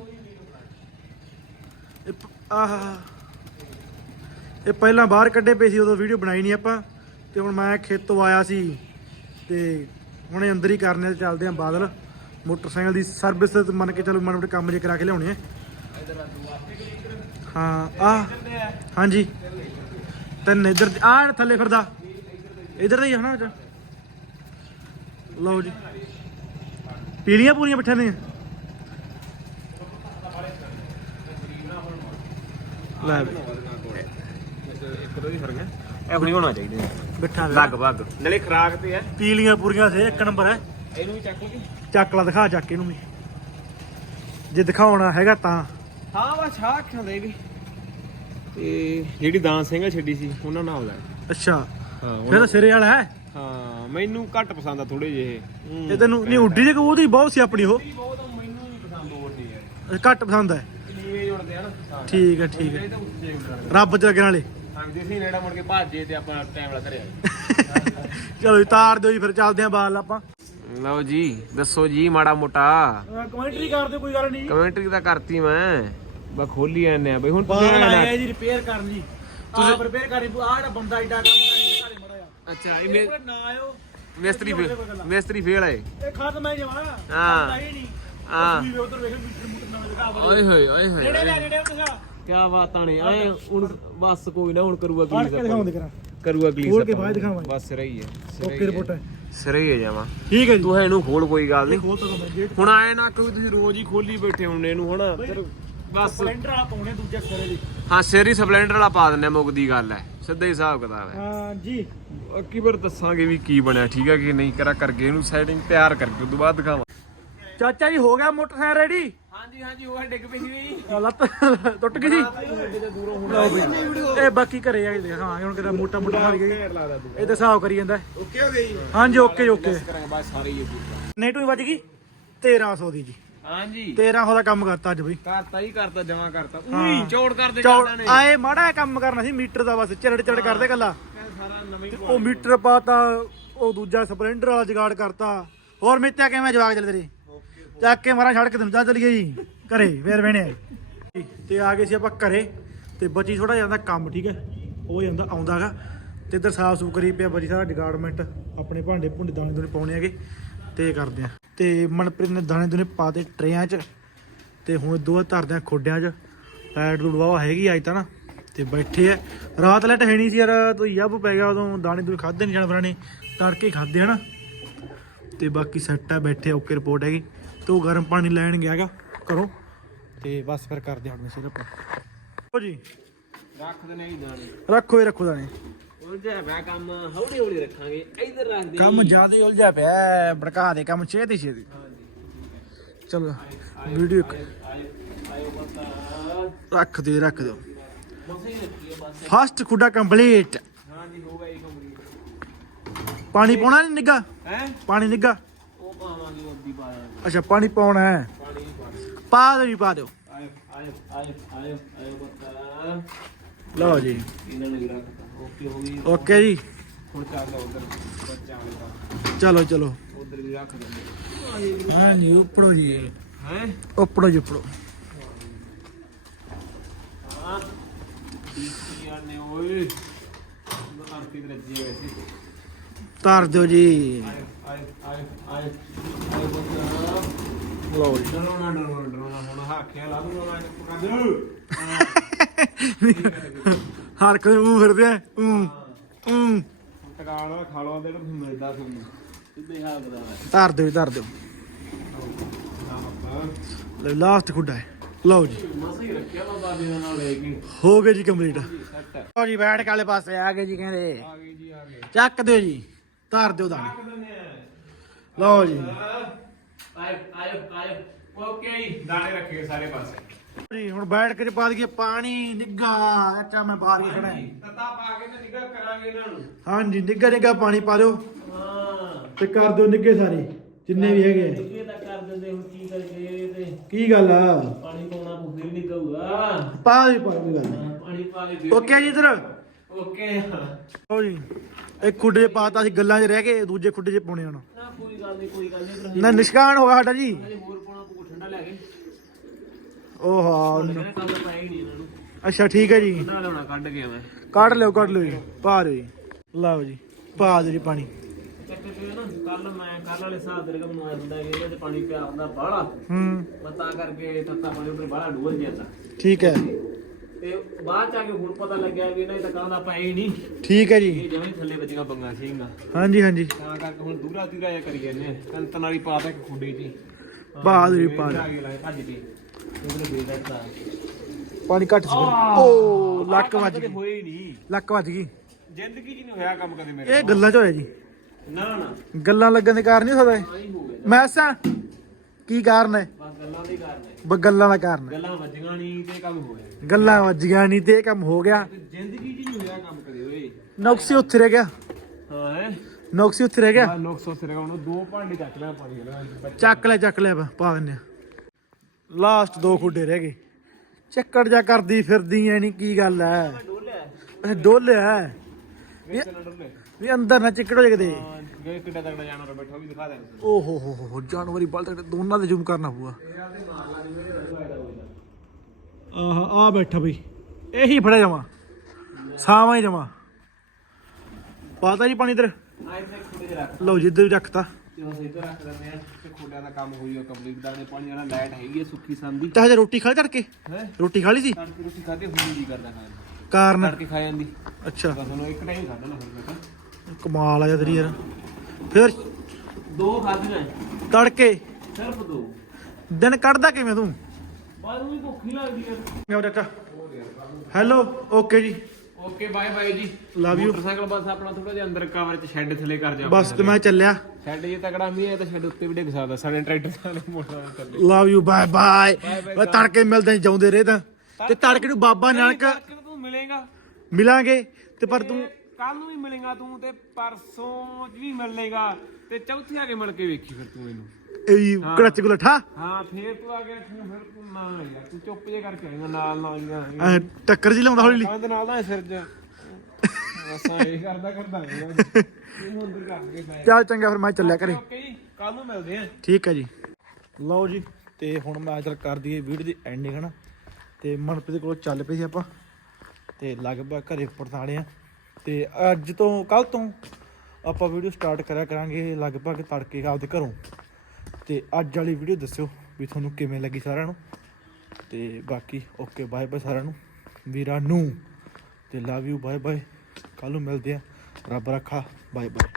ਇਹ ਪ- ਆਹ। ਇਹ ਪਹਿਲਾਂ ਬਾਹਰ ਕੱਢੇ ਪਏ ਸੀ ਉਦੋਂ ਵੀਡੀਓ ਬਣਾਈ ਨਹੀਂ ਆਪਾਂ। ਤੇ ਹੁਣ ਮੈਂ ਖੇਤੋਂ ਆਇਆ ਸੀ। ਤੇ ਹੁਣੇ ਅੰਦਰ ਹੀ ਕਰਨੇ ਤੇ ਚੱਲਦੇ ਆਂ ਬਾਦਲ। ਮੋਟਰਸਾਈਕਲ ਦੀ ਸਰਵਿਸ ਤੇ ਮੰਨ ਕੇ ਚਲੋ ਮਾੜੇ ਮੋਟੇ ਕੰਮ ਜੇ ਕਰਾ ਕੇ ਲਿਆਉਣੇ ਆ। ਹਾਂ ਆ ਹਾਂਜੀ। ਤਿੰਨ ਇੱਧਰ ਆ ਥੱਲੇ ਫਿਰਦਾ। ਇੱਧਰ ਦਾ ਹੀ ਆ ਹਨਾ ਅੱਜ ਲਓ ਜੀ। ਪੀਲੀਆਂ ਪੂਰੀਆਂ ਬਿਠਾ ਨੇ ਲੈ ਵੀ, ਇੱਕ ਦੋ ਹੀ ਫ਼ਰਕ ਹੈ ਇਹ ਨਹੀਂ ਹੋਣਾ ਚਾਹੀਦਾ ਬਿਠਾ ਦੇ ਲਗਭਗ। ਨਾਲੇ ਖਰਾਕ ਤੇ ਐ ਪੀਲੀਆਂ ਪੂਰੀਆਂ ਸੇ ਇੱਕ ਨੰਬਰ ਹੈ। ਇਹਨੂੰ ਵੀ ਚੱਕ ਲਗੇ ਚੱਕ ਲਾ ਦਿਖਾ ਚੱਕ ਇਹਨੂੰ ਵੀ। ਜੇ ਦਿਖਾਉਣਾ ਹੈਗਾ ਤਾਂ। ਹਾਂ ਵੀ। ਜਿਹੜੀ ਦਾਨ ਸਿੰਘ ਛੱਡੀ ਸੀ ਉਹਨਾਂ ਨਾਲ ਅੱਛਾ। ਹਾਂ ਫਿਰ ਸਿਰੇ ਵਾਲਾ ਹੈ। ਹਾਂ ਮੈਨੂੰ ਘੱਟ ਪਸੰਦ ਆ ਥੋੜੇ ਜਿਹੇ। ਇਹ। ਤੈਨੂੰ ਨਹੀਂ ਉੱਡੀ ਦੇ ਉਹਦੀ ਬਹੁਤ ਸੀ ਆਪਣੀ ਉਹ। ਬਹੁਤ ਮੈਨੂੰ ਨਹੀਂ ਪਸੰਦ ਹੋਣੀ ਹੈ ਇਹ ਘੱਟ ਪਸੰਦ ਹੈ ਨੀਵੇਂ ਜੁੜਦੇ ਆ ਨਾ ਤਾਂ ਠੀਕ ਹੈ ਠੀਕ ਹੈ ਇਹ ਤਾਂ ਉੱਚੇ ਉੱਡਣ ਰੱਬ ਚ ਲੱਗਣ ਵਾਲੇ ਹਾਂ ਜੇ ਸੀ ਨੇੜਾ ਮੁੜ ਕੇ ਭਾਜੇ ਤੇ ਆਪਾਂ ਟਾਈਮ ਲਾ ਕਰਿਆ ਚਲੋ ਜੀ, ਤਾਰ ਦਿਓ ਜੀ ਫਿਰ ਚੱਲਦੇ ਆਂ ਬਾਲ ਆਪਾਂ। ਲਓ ਜੀ ਦੱਸੋ ਜੀ ਮਾੜਾ ਮੋਟਾ। ਕਮੈਂਟਰੀ ਕਰ ਦਿਓ ਕੋਈ ਗੱਲ ਨਹੀਂ। ਕਮੈਂਟਰੀ ਤਾਂ ਕਰਤੀ ਮੈਂ। ਬਾ ਖੋਲੀ ਜਾਂਦੇ ਆ ਬਈ ਹੁਣ ਬਾਲ ਤੁਸੀਂ ਆਏ ਆਏ ਆ ਜੀ ਰਿਪੇਅਰ ਕਰਨ ਜੀ। ਆਪ ਰਿਪੇਅਰ ਕਰੀ ਆਹ ਜਿਹੜਾ ਬੰਦਾ ਏਡਾ ਕੰਮ ਜਾ ਅੱਛਾ ਇਹ ਮੇ- ਨਾ ਆਇਓ। ਮਿਸਤਰੀ ਫੇ- ਮਿਸਤਰੀ ਫੇਲ ਆਏ ਇਹ। ਖਤਮ ਹੈ ਜਮਾ। ਹਾਂ। ਨਹੀਂ। ਹਾਂ। ਵੀ ਉਧਰ ਵੇਖ ਮੀਟਰ ਮੂਟਰ ਨਾਲ ਦਿਖਾ ਵਾ ਓਏ ਹੋਏ ਓਏ ਹੋਏ ਨੇੜੇ ਲੈ ਨੇੜੇ ਦਿਖਾ ਕੀ ਬਾਤਾਂ ਨੇ ਐ ਹੁਣ ਬਸ ਕੋਈ ਨਾ ਹੁਣ ਕਰੂਗਾ ਫੜ ਕੇ ਦਿਖਾਉਂਦੇ ਕਰਾਂ। ਕਰੂਗਾ ਗਲੀਸ ਖੋਲ ਕੇ ਬਾਅਦ ਦਿਖਾਵਾਂਗੇ। ਬਸ ਰਹੀ ਹੈ ਓਕੇ ਰਿਪੋਰਟ ਹੈ। ਸਹੀ ਹੈ ਜਾਵਾ ਠੀਕ ਹੈ ਜੀ। ਤੂੰ ਇਹਨੂੰ ਖੋਲ ਕੋਈ ਗੱਲ ਨਹੀਂ। ਖੋਲ ਤਾ ਮੈਂ ਗੇਟ ਹੁਣ ਆਏ ਨਾ ਕੋਈ ਤੁਸੀਂ ਰੋਜ਼ ਹੀ ਖੋਲੀ ਬੈਠੇ ਹੁੰਨੇ ਇਹਨੂੰ ਹੁਣ ਫਿਰ ਬਸ। ਸਿਲੰਡਰ ਵਾਲਾ ਪਾਉਣੇ ਦੂਜੇ ਸਿਰੇ ਦੀ। ਹਾਂ ਸੇਰੀ ਸਪਲੈਂਡਰ ਵਾਲਾ ਪਾ ਦਿੰਨੇ ਮੁੱਕਦੀ ਗੱਲ ਹੈ। ਸਿੱਧਾ ਹੀ ਹਿਸਾਬ ਕਿਤਾਬ ਹੈ। ਹਾਂ ਜੀ। ਬਾਕੀ ਫਿਰ ਦੱਸਾਂਗੇ ਵੀ ਕੀ ਬਣਿਆ ਠੀਕ ਹੈ ਕਿ ਨਹੀਂ? ਕਰਾ ਕਰਕੇ ਇਹਨੂੰ ਸੈਟਿੰਗ ਤਿਆਰ ਕਰਕੇ ਉਸ ਤੋਂ ਬਾਅਦ ਦਿਖਾਵਾਂ। ਚਾਚਾ ਜੀ ਹੋ ਗਿਆ ਮੋਟਰਸਾਈਕਲ ਰੈਡੀ ਹਾਂਜੀ ਹਾਂਜੀ ਉਹ ਡਿੱਗ ਪਈ ਸੀ ਲੱਤ ਟੁੱਟ ਗਈ ਸੀ ਇਹ ਬਾਕੀ ਘਰੇ ਆ ਕੇ ਦਿਖਾਵਾਂਗੇ ਹੁਣ ਕਿਤੇ ਮੋਟਾ ਮੋਟਾ ਖਾ ਗਈ ਇਹ ਤਾਂ ਹਿਸਾਬ ਕਰੀ ਜਾਂਦਾ। ਓਕੇ ਹੋ ਗਈ ਹਾਂਜੀ ਓਕੇ ਓਕੇ। ਕਰਾਂਗੇ ਬਾਅਦ ਸਾਰੇ ਹੀ ਇਹ ਨੇਟੂ ਹੀ ਵੱਜ ਗਈ 1300 ਦੀ ਜੀ। ਹਾਂਜੀ। 1300 ਦਾ ਕੰਮ ਕਰਤਾ ਅੱਜ ਬਈ। ਕਰਤਾ ਹੀ ਕਰਤਾ ਜਮਾ ਕਰਤਾ। ਉਹੀ ਚੌੜ ਕਰਦੇ ਚੌੜ ਨੇ। ਆਏ ਮਾੜਾ ਕੰਮ ਕਰਨਾ ਸੀ ਮੀਟਰ ਦਾ ਬਸ ਚੜ ਚੜ ਕਰਦੇ ਗੱਲਾਂ। ਸਾਰਾ ਨਵੇਂ ਤੇ ਉਹ ਮੀਟਰ ਪਾਤਾ ਉਹ ਦੂਜਾ ਸਪਲੈਂਡਰ ਵਾਲਾ ਜਗਾੜ ਕਰਤਾ। ਹੋਰ ਮਿੱਤਿਆ ਕਿਵੇਂ ਜਵਾਕ ਚੱਲ ਤੇਰੇ? ਚੱਕ ਕੇ ਮਾਰਾਂ ਸੜਕ ਤੇ ਜਾ ਚਲੀਏ ਜੀ। ਘਰੇ ਫੇਰ ਵੇਣੇ ਤੇ ਆ ਗਏ ਸੀ ਆਪਾਂ ਘਰੇ ਤੇ ਬਚੀ ਥੋੜਾ ਜਾਂਦਾ ਕੰਮ ਠੀਕ ਹੈ? ਉਹ ਜਾਂਦਾ ਆਉਂਦਾਗਾ ਤੇ ਇੱਧਰ ਸਾਫ਼ ਸੁਥਰੀ ਕਰੀ ਪਿਆ ਬਚੀ ਸਾਰਾ ਡਿਪਾਰਟਮੈਂਟ ਆਪਣੇ ਭਾਂਡੇ ਭੁੰਡੇ ਦਾਣੇ ਦੂਣੇ ਪਾਉਣੇ ਹੈਗੇ। ਤੇ ਇਹ ਕਰਦੇ ਆ। ਤੇ ਮਨਪ੍ਰੀਤ ਨੇ ਦਾਣੇ ਦੂਣੇ ਪਾ ਦੇ ਟਰੇਆਂ 'ਚ ਤੇ ਹੁਣ ਦੋ ਧਰਦੇ ਆ ਖੋਡਿਆਂ 'ਚ ਲਾਈਟ ਲੂਟ ਵਾਵਾ ਹੈਗੀ ਅੱਜ ਤਾਂ ਨਾ। ਤੇ ਬੈਠੇ ਆ। ਰਾਤ ਲਾਈਟ ਹੈ ਨਹੀਂ ਸੀ ਯਾਰ ਤੂੰ ਯੱਬ ਪੈ ਗਿਆ ਉਦੋਂ। ਦਾਣੇ ਦੂਣੇ ਖਾਦੇ ਨਹੀਂ ਜਾਣਵਰਾਂ ਨੇ। ਤੜਕੇ ਖਾਦੇ ਹਨਾ। ਤੇ ਬਾਕੀ ਸੈੱਟ ਆ ਬੈਠੇ ਓਕੇ ਰਿਪੋਰਟ ਹੈਗੀ। ਤੇ ਗਰਮ ਪਾਣੀ ਲੈਣ ਗਿਆਗਾ ਘਰੋਂ। ਤੇ ਬਸ ਫਿਰ ਕਰਦੇ ਹਾਂ ਸਿਰਪ ਹੋ ਜੀ। ਰੱਖ ਦੇਣੇ ਹੀ ਦਾਣੇ। ਰੱਖੋ ਇਹ ਰੱਖੋ ਦਾਣੇ। ਉਲਝਿਆ ਮੈਂ ਕੰਮ ਹੌਲੀ ਹੌਲੀ ਰੱਖਾਂਗੇ ਇੱਧਰ ਰੱਖ ਦੇ ਕੰਮ ਜ਼ਿਆਦਾ ਹੀ ਉਲਝਿਆ ਪਿਆ ਹੈ, ਭੜਕਾ ਦੇ ਕੰਮ ਛੇਤੀ ਛੇਤੀ। ਚਲੋ ਵੀਡੀਓ ਆਇਓ ਰੱਖ ਦੇ ਰੱਖ ਦਿਓ। ਮਸੇ ਰੱਖੀਏ ਬਸ ਫਸਟ ਖੁੱਡਾ ਕੰਪਲੀਟ ਹਾਂਜੀ ਹੋ ਗਿਆ ਜੀ ਕੰਪਲੀਟ ਪਾਣੀ ਪਾਉਣਾ ਨਹੀਂ ਨਿੱਗਾ ਹੈ? ਪਾਣੀ ਨਿੱਗਾ ਉਹ ਪਾਵਾਂਗੇ ਉਹ ਅੱਛਾ ਪਾਣੀ ਪਾਉਣਾ ਹੈ। ਪਾਣੀ ਹੀ ਪਾ ਦਿਓ। ਪਾ ਦਿਓ ਜੀ ਪਾ ਦਿਓ। ਆਇਓ ਆਇਓ ਆਇਓ ਆਇਓ ਆਇਓ ਲਓ ਜੀ। ਇਹਨਾਂ ਨੇ ਰੱਖਤਾ ਓਕੇ ਹੋ ਗਈ। ਓਕੇ ਜੀ। ਹੁਣ ਚੱਲ ਉਧਰ ਬੱਚਾ ਵਾਲੇ ਚਲੋ ਚਲੋ। ਉਧਰ ਵੀ ਰੱਖ ਦਿੰਦੇ। ਹਾਂ ਜੀ ਉੱਪਰੋ ਜੀ। ਹੈ? ਉੱਪਰੋ ਜੀ ਉੱਪਰੋ। ਹਾਂ। ਕੀ ਆਨੇ ਓਏ। ਆਰਤੀ ਦੇ ਰੱਜੀ ਵੈਸੇ ਧਰ ਦਿਓ ਜੀ। ਆਇਓ ਆਇਓ ਆਇਓ ਆਇਓ ਬੱਚਾ। ਲਓ ਜੀ। ਡਰੋਣਾ ਡਰੋਣਾ ਡਰੋਣਾ ਹੁਣ ਹਾਕਿਆ ਲਾ ਦੂੰਗਾ ਮੈਂ ਪਕਾ ਦੇ ਹਰ ਕੋਈ ਉਹ ਫਿਰਦੇ ਆ ਊਂ ਊਂ ਟਕਾਣ ਵਾਲਾ ਖਾ ਲਓ ਤੇ ਮਿਲਦਾ ਤੁਹਾਨੂੰ ਸਿੱਧੇ ਹਾਲ ਬਦਾ ਧਰ ਦਿਓ ਧਰ ਦਿਓ। ਲੈ ਲਾਸਟ ਖੁੱਡਾ ਹੈ। ਲਓ ਜੀ। ਮਸਾ ਹੀ ਰੱਖਿਆ ਬਾਬਾ ਦੇ ਨਾਲ ਲੈ ਕੇ ਹੋ ਗਏ ਜੀ ਕੰਪਲੀਟ ਲਓ ਜੀ ਬੈਠ ਕੇ ਵਾਲੇ ਪਾਸੇ ਆ ਗਏ ਜੀ ਕਹਿੰਦੇ। ਆ ਗਏ ਜੀ ਆ ਗਏ ਚੱਕ ਦਿਓ ਜੀ ਧਰ ਦਿਓ ਦਾਣੇ। ਲਓ ਜੀ। ਆਇਓ ਆਇਓ ਆਇਓ ਓਕੇ ਜੀ। ਦਾਣੇ ਰੱਖੇ ਸਾਰੇ ਪਾਸੇ। ਜੀ ਹੁਣ ਬੈਠ ਕੇ ਪਾ ਦਈਏ ਪਾਣੀ ਨਿੱਗਾ ਅੱਛਾ ਮੈਂ ਬਾਹਰ ਕੇ ਖੜਾ। ਹਾਂ ਤਤਾ ਪਾ ਕੇ ਤੇ ਨਿਗਾਹ ਕਰਾਂਗੇ ਇਹਨਾਂ ਨੂੰ। ਹਾਂਜੀ ਨਿੱਗਾ ਨਿੱਗਾ ਪਾਣੀ ਪਾ ਦਿਓ। ਹਾਂ। ਤੇ ਕਰ ਦਿਓ ਨਿੱਗੇ ਸਾਰੇ ਜਿੰਨੇ ਵੀ ਹੈਗੇ। ਆ। ਇਹ ਤਾਂ ਕਰ ਦਿੰਦੇ ਹੁਣ ਕੀ ਕਰੀਏ ਤੇ। ਕੀ ਗੱਲ ਆ? ਪਾਣੀ ਪਾਉਣਾ ਹੀ ਨਹੀਂ ਕਹੂਗਾ ਪਾ ਦੀ ਪਾ ਕੋਈ ਗੱਲ। ਨਹੀਂ ਪਾਣੀ ਪਾ ਕੇ ਓਕੇ ਜੀ ਇਧਰ? ਓਕੇ ਲਓ ਜੀ ਇੱਕ ਖੁੱਡੇ 'ਚ ਪਾਤਾ ਸੀ ਗੱਲਾਂ 'ਚ ਰਹਿ ਗਏ ਦੂਜੇ ਖੁੱਡੇ 'ਚ ਪਾਉਣੇ ਹੁਣ। ਨਾ ਕੋਈ ਗੱਲ ਨਹੀਂ ਕੋਈ ਗੱਲ ਨਹੀਂ ਨਾ ਨਿਸ਼ਕਾਨ ਹੋ ਗਿਆ ਸਾਡਾ ਜੀ। ਹੋਰ ਪਾਉਣਾ ਪਊ ਠੰਡਾ ਲੈ ਕੇ। ਉਹ ਹਾਂ। ਕਹਿੰਦਾ ਕੱਲ ਪਾਇਆ ਹੀ ਨਹੀਂ ਇਹਨਾਂ ਨੂੰ। ਅੱਛਾ ਠੀਕ ਹੈ ਜੀ। ਲਿਆਉਣਾ ਕੱਢ ਕੇ ਮੈਂ ਕੱਢ ਲਿਓ ਕੱਢ ਲਿਓ ਜੀ। ਪਾ ਦਿਓ ਜੀ। ਲਓ ਜੀ ਪਾ ਦਿਓ ਜੀ ਪਾਣੀ। ਚੱਕ ਕੇ ਨਾ ਕੱਲ ਮੈਂ ਕੱਲ ਵਾਲੇ ਹਿਸਾਬ ਦੇ ਰਕਮ ਨੂੰ ਆਉਂਦਾ ਇਹਦੇ ਤੇ ਪਾਣੀ ਪਿਆ ਹੁੰਦਾ ਬਾਹਲਾ। ਹੂੰ। ਪਤਾ ਕਰਕੇ ਤੱਤਾ ਪਾਣੀ ਉੱਪਰ ਬਾਹਲਾ ਡੁੱਲ ਜਾਂਦਾ ਠੀਕ ਹੈ। ਤੇ ਬਾਅਦ ਚ ਆ ਕੇ ਹੁਣ ਪਤਾ ਲੱਗਿਆ ਵੀ ਇਹਨਾਂ ਦੀ ਤਾਂ ਕਹਿੰਦਾ ਪਾਇਆ ਹੀ ਨਹੀਂ। ਠੀਕ ਹੈ ਜੀ। ਇਹ ਜਿਵੇਂ ਥੱਲੇ ਵੱਜੀਆਂ ਬੰਗਾ ਸਿੰਘਾਂ ਹਾਂਜੀ ਹਾਂਜੀ। ਤਾਂ ਕਰਕੇ ਹੁਣ ਦੂਰਾ ਦੂਰਾ ਜਿਹਾ ਕਰੀ ਜਾਂਦੇ ਕੰਤਨ ਵਾਲੀ ਪਾਤਾ ਇੱਕ ਖੁੱਡੀ ਜੀ। ਪਾ ਦਿਓ ਭੱਜ ਦਾ ਪਾਣੀ ਘੱਟ ਸੀ। ਓ ਲੱਕ ਵੱਜ ਗਈ। ਹੋਏ ਹੀ ਨਹੀਂ। ਲੱਕ ਵੱਜ ਗਈ। ਜ਼ਿੰਦਗੀ 'ਚ ਨਹੀਂ ਹੋਇਆ ਕੰਮ ਕਦੇ ਮੇਰੇ ਇਹ ਗੱਲਾਂ 'ਚ ਹੋਇਆ ਜੀ। ਨਾ ਨਾ। ਗੱਲਾਂ ਲੱਗਣ ਦੇ ਕਾਰਨ ਨਹੀਂ ਸਕਦਾ ਇਹ। ਗਿਆ। ਮੈਸਾਂ ਕੀ ਕਾਰਨ ਹੈ? ਬਸ ਗੱਲਾਂ ਦੇ ਕਾਰਨ ਹੈ। ਗੱਲਾਂ ਦਾ ਕਾਰਨ ਹੈ। ਗੱਲਾਂ ਵੱਜੀਆਂ ਨਹੀਂ ਤੇ ਕੰਮ ਹੋਇਆ ਗੱਲਾਂ ਵੱਜੀਆਂ ਨਹੀਂ ਤੇ ਕੰਮ ਹੋ ਗਿਆ। ਜ਼ਿੰਦਗੀ 'ਚ ਨਹੀਂ ਹੋਇਆ ਕੰਮ ਕਦੇ ਓਏ। ਨੁਕਸ ਉੱਥੇ ਰਹਿ ਗਿਆ। ਹਾਂ ਹੈ? ਨੁਕਸ ਉੱਥੇ ਰਹਿ ਗਿਆ। ਲੋਕ ਸੋਚ ਰਹੇ ਹੁਣ ਦੋ ਭਾਂਡੇ ਚੱਕ ਲੈ ਪਾਣੀ ਚੱਕ ਲੈ ਚੱਕ ਲੈ ਪਾ ਦਿੰਨੇ ਆ ਲਾਸਟ ਦੋ ਖੁੱਡੇ ਰਹਿ ਗਏ। ਚੱਕੜ ਜਾ ਕਰਦੀ ਫਿਰਦੀ ਐ ਨਹੀਂ ਕੀ ਗੱਲ ਐ। ਇਹ ਡੋਲਿਆ ਵੀ ਅੰਦਰ ਨਾ ਚਿੱਕੜ ਹੋ ਜੇ ਕਿਤੇ। ਗਏ ਕਿੱਡਾ ਤੱਕੜਾ ਜਾਨਵਰ ਬੈਠਾ ਵੀ ਦਿਖਾ ਦੇ ਓ ਹੋ ਹੋ ਹੋ, ਹੋ ਜਾਨਵਰੀ ਬਲ ਤੱਕ ਦੋਨਾਂ ਦੇ ਜ਼ੂਮ ਕਰਨਾ ਪਊਗਾ। ਆਹ ਆ ਬੈਠਾ ਬਈ। ਇਹੀ ਫੜਿਆ ਜਾਵਾਂ। ਸਾਵਾਂ ਹੀ ਜਾਵਾਂ। ਪਾਤਾ ਜੀ ਪਾਣੀ ਇਧਰ। ਲਓ ਜੀ ਇੱਧਰ ਰੱਖਤਾ। ਰੱਖ ਦਿੰਦੇ ਆ ਤੇ ਖੁੱਡਿਆਂ ਦਾ ਕੰਮ ਹੋਈ ਉਹ ਕੰਪਲੀਟ ਦਾ ਪਾਣੀ ਵਾਲਾ ਲਾਈਟ ਹੈਗੀ ਹੈ ਸੁੱਕੀ ਸੰਦੀ ਤਾਂ ਹਜੇ ਰੋਟੀ ਖਾ ਲਈ ਤੜਕੇ? ਹੈ? ਰੋਟੀ ਖਾ ਲਈ ਸੀ? ਤੜਕੇ ਰੋਟੀ ਖਾਦੇ ਹੁਣ ਜੀ ਕਰਦਾ ਖਾਣ ਨੂੰ। ਕਾਰਨ? ਤੜਕੇ ਖਾ ਜਾਂਦੀ। ਅੱਛਾ। ਬਸ ਉਹਨੂੰ ਇੱਕ ਟਾਈਮ ਖਾਦਾ ਨਾ ਫਿਰ ਮੈਂ ਕਮਾਲ ਆ ਤੇਰੀ ਯਾਰ। ਫਿਰ? ਦੋ ਖਾਧੀਆਂ। ਤੜਕੇ? ਸਿਰਫ ਦੋ। ਦਿਨ ਕੱਢਦਾ ਕਿਵੇਂ ਤੂੰ? ਬਾਅਦ ਨੂੰ ਭੁੱਖ ਹੀ ਲੱਗਦੀ ਯਾਰ। ਕਿਉਂ ਚਾਚਾ ਹੈਲੋ ਓਕੇ ਜੀ। ਓਕੇ ਬਾਏ ਬਾਏ ਜੀ। ਲਵ ਯੂ ਮੋਟਰਸਾਈਕਲ ਬਸ ਆਪਣਾ ਥੋੜਾ ਜਿਹਾ ਅੰਦਰ ਕਵਰ ਚ ਸ਼ੈੱਡ ਥੱਲੇ ਕਰ ਜਾ ਬਸ ਤੇ ਮੈਂ ਚੱਲਿਆ। ਸ਼ੈੱਡ ਜੇ ਤਕੜਾ ਮੀਂਹ ਹੈ ਤਾਂ ਸ਼ੈੱਡ ਉੱਤੇ ਵੀ ਡਿੱਗ ਸਕਦਾ ਸਾਡੇ ਟਰੈਕਟਰ ਨਾਲ ਮੋਟਰਸਾਈਕਲ ਥੱਲੇ। ਲਵ ਯੂ ਬਾਏ ਬਾਏ ਓਏ ਤੜਕੇ ਮਿਲਦੇ ਜਾਉਂਦੇ ਰਹੇ ਤਾਂ। ਤੇ ਤੜਕੇ ਨੂੰ ਬਾਬਾ ਨਾਨਕ ਤੂੰ ਮਿਲੇਗਾ। ਮਿਲਾਂਗੇ। ਤੇ ਪਰ ਤੂੰ ਕੱਲ ਨੂੰ ਵੀ ਮਿਲੇਗਾ ਤੂੰ ਤੇ ਪਰਸੋਂ ਵੀ ਮਿਲੇਗਾ। ਤੇ ਚੌਥੀ ਆ ਕੇ ਮਿਲ ਕੇ ਵੇਖੀ ਫਿਰ ਤੂੰ ਇਹਨੂੰ। ਇਹ ਕੜਚ ਗੁਲਠਾ ਹਾਂ ਫੇਰ ਤੂੰ ਆ ਗਿਆ ਤੂੰ ਫਿਰ ਤੂੰ ਨਾ ਯਾਰ ਤੂੰ ਚੁੱਪ ਜੇ ਕਰਕੇ ਆਏਗਾ ਨਾਲ ਨਾਲ ਹੀ ਆਏਂਗਾ। ਐਂ ਟੱਕਰ ਜੀ ਲਾਉਂਦਾ ਹੌਲੀ ਕੰਧ ਨਾਲ ਨਾ ਸਿਰ 'ਚ। ਬਸ ਇਹ ਕਰਦਾ ਕਰਦਾ ਆਏਗਾ। ਇਹਨੂੰ ਅੰਦਰ ਕਰ ਕੇ ਬੈ ਚੱਲ ਚੰਗਾ ਫਿਰ ਮੈਂ ਚੱਲਿਆ ਘਰੇ। ਓਕੇ ਜੀ ਕੱਲ ਨੂੰ ਮਿਲਦੇ ਆ। ਠੀਕ ਹੈ ਜੀ। ਲਓ ਜੀ ਤੇ ਹੁਣ ਮੈਂ ਅੱਜ ਕਰ ਦਈਏ ਵੀਡੀਓ ਦੀ ਐਂਡਿੰਗ ਹਨਾ। ਤੇ ਮਨਪ੍ਰੀਤ ਦੇ ਕੋਲ ਚੱਲ ਪਏ ਸੀ ਆਪਾਂ। ਤੇ ਲਗਭਗ ਘਰੇ ਪਰਤਾਲੇ ਆ। ਤੇ ਅੱਜ ਤੋਂ ਕੱਲ ਤੋਂ ਆਪਾਂ ਵੀਡੀਓ ਸਟਾਰਟ ਕਰਿਆ ਕਰਾਂਗੇ ਲਗਭਗ ਤੜਕੇ ਆਪਦੇ ਘਰੋਂ। ਤੇ ਅੱਜ ਵਾਲੀ ਵੀਡੀਓ ਦੱਸਿਓ ਵੀ ਤੁਹਾਨੂੰ ਕਿਵੇਂ ਲੱਗੀ ਸਾਰਿਆਂ ਨੂੰ। ਤੇ ਬਾਕੀ ਓਕੇ ਬਾਏ ਬਾਏ ਸਾਰਿਆਂ ਨੂੰ। ਵੀਰਾਂ ਨੂੰ ਤੇ ਲਵ ਯੂ ਬਾਏ ਬਾਏ ਕੱਲ ਨੂੰ ਮਿਲਦੇ ਆ ਰੱਬ ਰੱਖਾ ਬਾਏ ਬਾਏ